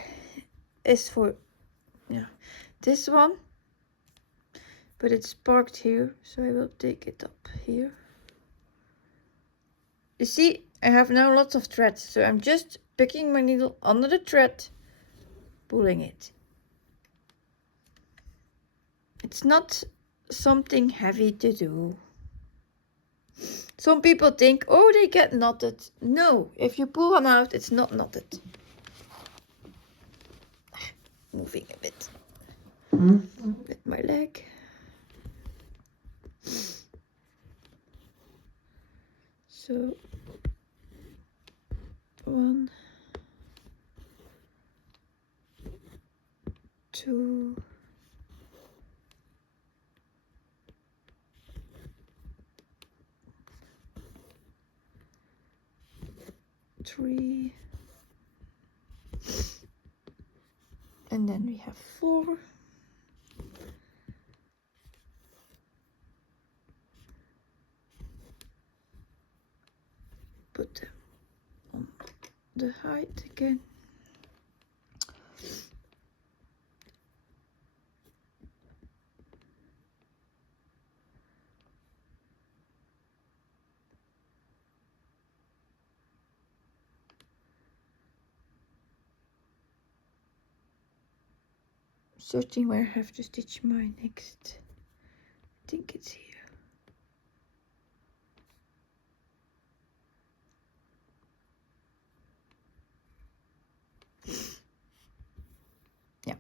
is for this one, but it's parked here, so I will take it up here. You see, I have now lots of threads, so I'm just picking my needle under the thread, pulling it. It's not something heavy to do. Some people think, oh, they get knotted. No, if you pull them out, it's not knotted. Moving a bit with my leg. So 1, 2, 3, and then we have 4. Put them on the height again. Searching where I have to stitch my next. I think it's here. Yeah.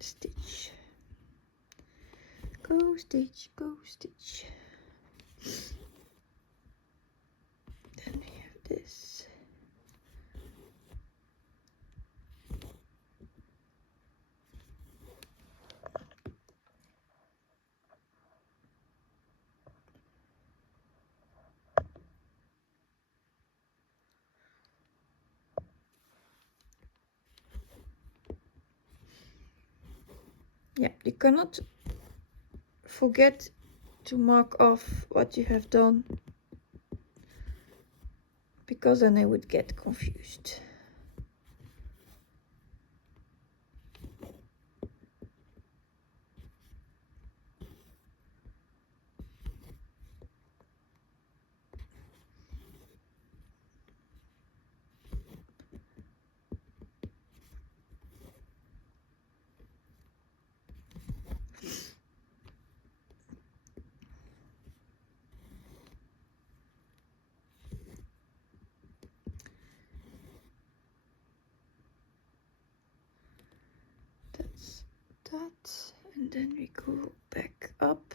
Stitch. Go stitch, go stitch. Then we have this. Yeah, you cannot forget to mark off what you have done, because then I would get confused. That's that, and then we go back up.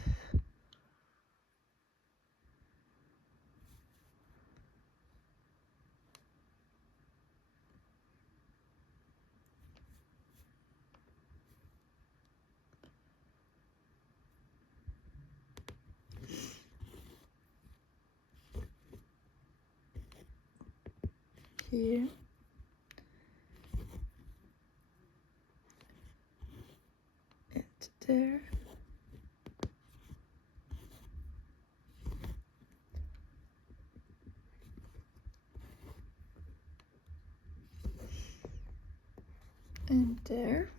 Here. And there. And there.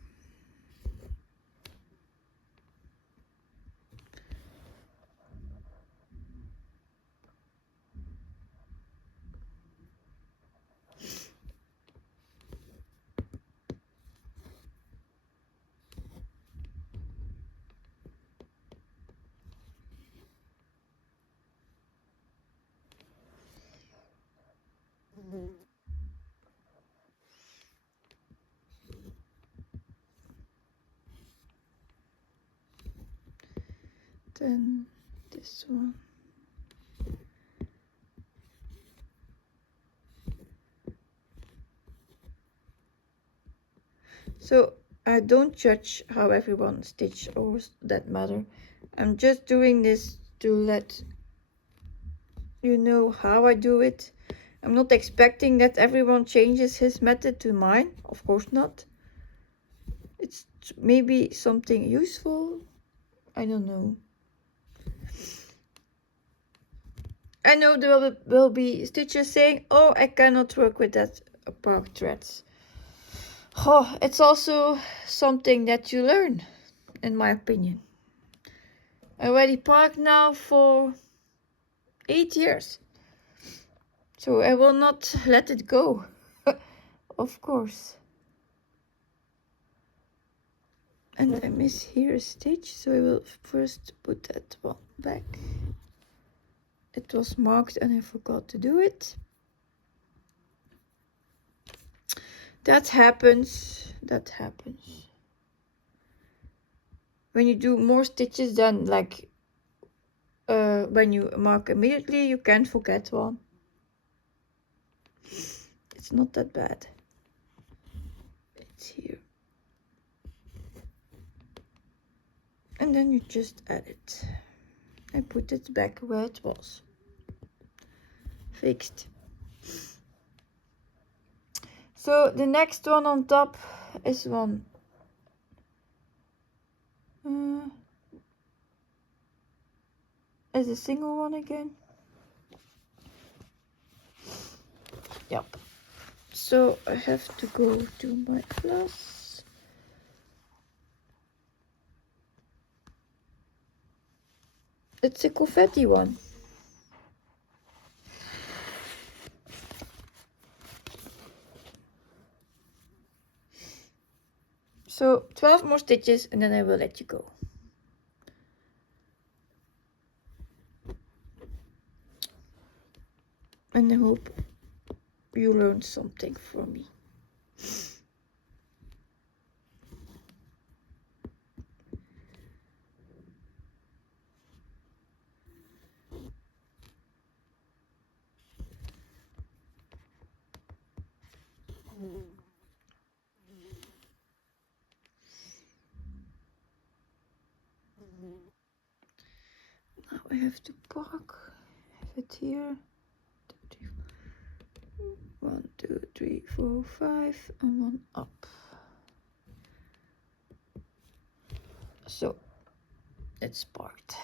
Then this one. So I don't judge how everyone stitch or that matter. I'm just doing this to let you know how I do it. I'm not expecting that everyone changes his method to mine, of course not. It's maybe something useful, I don't know. I know there will be stitchers saying, oh, I cannot work with that bark threads. Oh, it's also something that you learn, in my opinion. I already parked now for 8 years. So I will not let it go, of course. And I miss here a stitch, so I will first put that one back. It was marked and I forgot to do it. That happens. When you do more stitches than like when you mark immediately, you can't forget one. It's not that bad. It's here. And then you just add it. I put it back where it was. Fixed. So the next one on top is one. Is a single one again. Yep. So I have to go to my plus. It's a confetti one. So 12 more stitches and then I will let you go. And I hope you learned something from me. Now I have to park. Have it here. 1, 2, 3, 4, 5, and 1 up. So it's parked.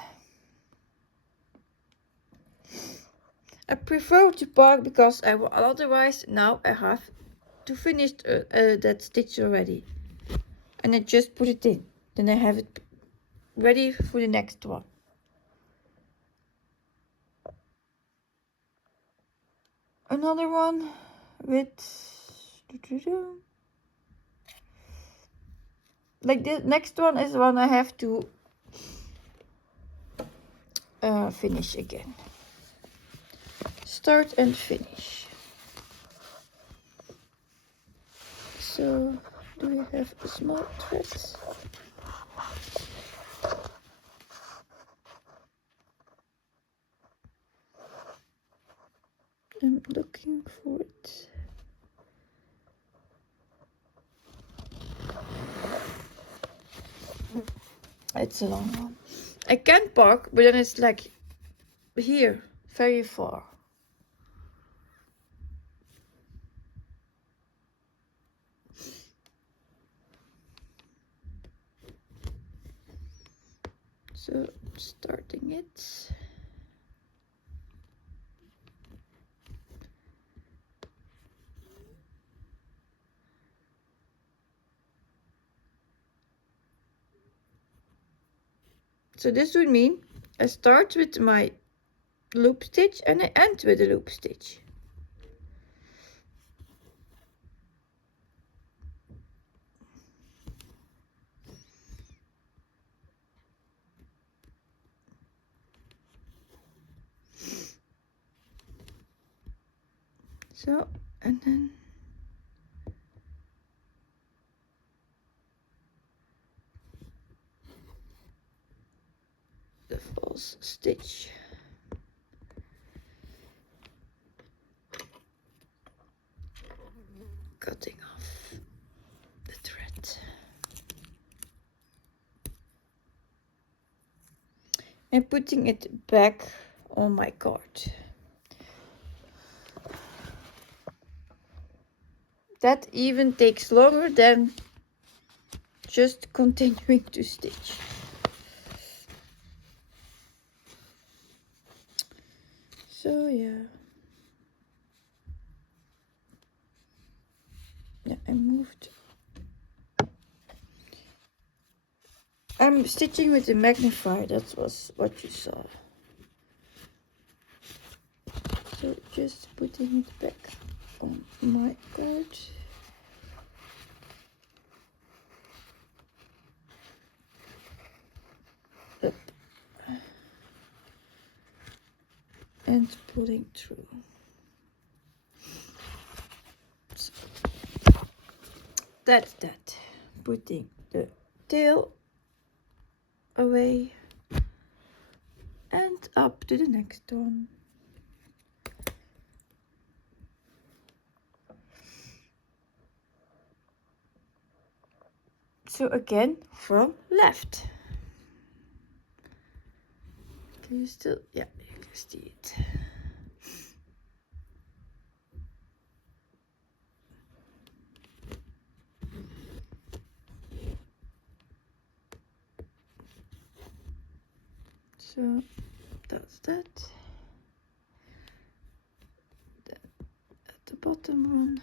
I prefer to park because otherwise now I have to finish that stitch already, and I just put it in. Then I have it ready for the next one. Another one with like the next one is one I have to finish again. Start and finish. So do we have a small thread? I'm looking for it. It's a long one. I can park, but then it's like here, very far. So starting it. So this would mean I start with my loop stitch and I end with a loop stitch. So, and then the false stitch. Cutting off the thread. And putting it back on my card. That even takes longer than just continuing to stitch. So yeah. Yeah, I moved. I'm stitching with the magnifier, that was what you saw. So just putting it back on my card. Up. And pulling through. So that's that. Putting the tail away and up to the next one. So again from left. Can you still, yeah, you can see it. So that's that. At the bottom one.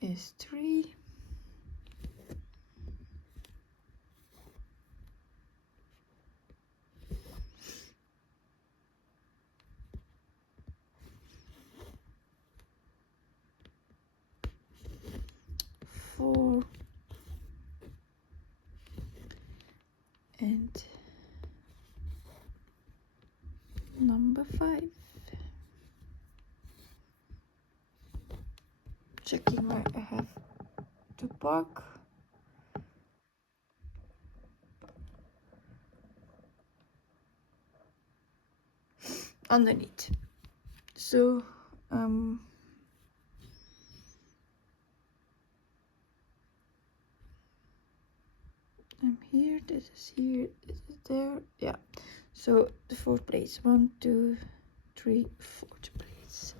Is 3. Four. And number 5. Checking where I have to park. underneath. So I'm here, this is here, this is there. Yeah, so the fourth place, 1 2 3 fourth place.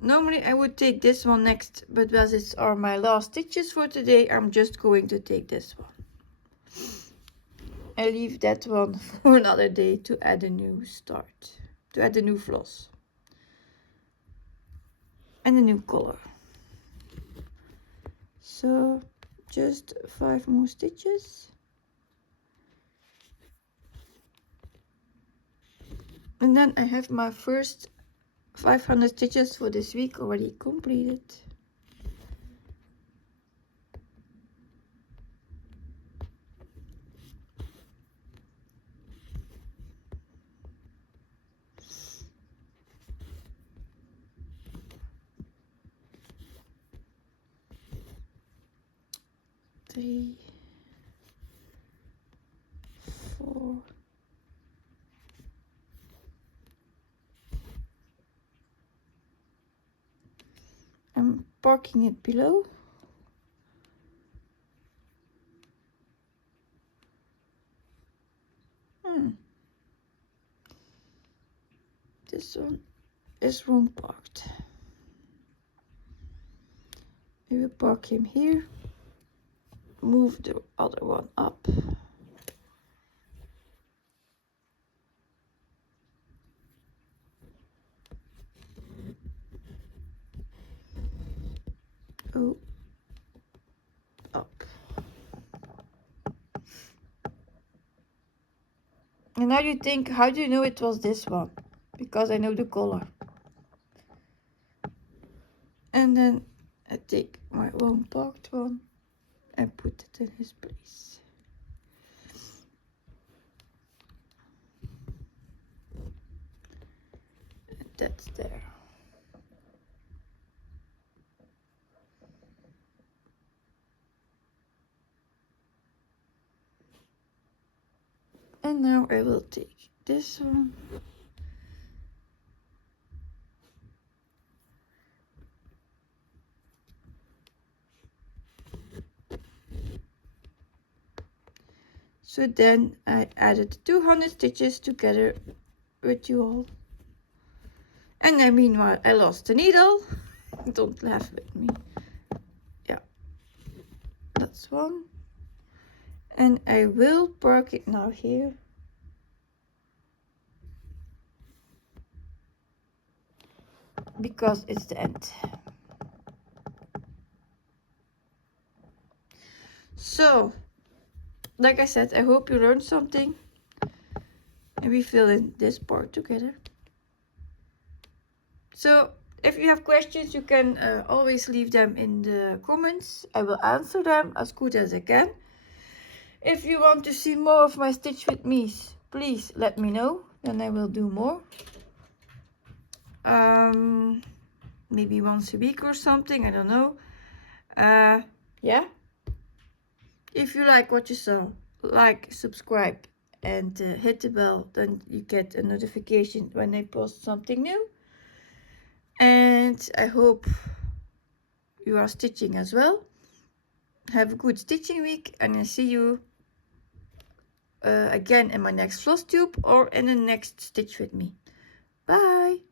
Normally I would take this one next, but as it's are my last stitches for today, I'm just going to take this one. I leave that one for another day to add a new start, to add a new floss and a new color. So just 5 more stitches, and then I have my first 500 stitches for this week already completed. Three, 4, I'm parking it below. This one is wrong parked. We will park him here. Move the other one up. Oh, up. And now you think, how do you know it was this one? Because I know the color. And then I take my wrong parked one and put it in his place. And that's there. And now I will take this one. So then I added 200 stitches together with you all. And then meanwhile I lost the needle. Don't laugh with me. Yeah, that's one. And I will park it now here. Because it's the end. So, like I said, I hope you learned something. And we fill in this part together. So, if you have questions, you can always leave them in the comments. I will answer them as good as I can. If you want to see more of my Stitch With Me's, please let me know. Then I will do more. Maybe once a week or something, I don't know. Yeah. If you like what you saw, like, subscribe, and hit the bell, then you get a notification when I post something new. And I hope you are stitching as well. Have a good stitching week, and I'll see you again in my next floss tube or in the next Stitch With Me. Bye!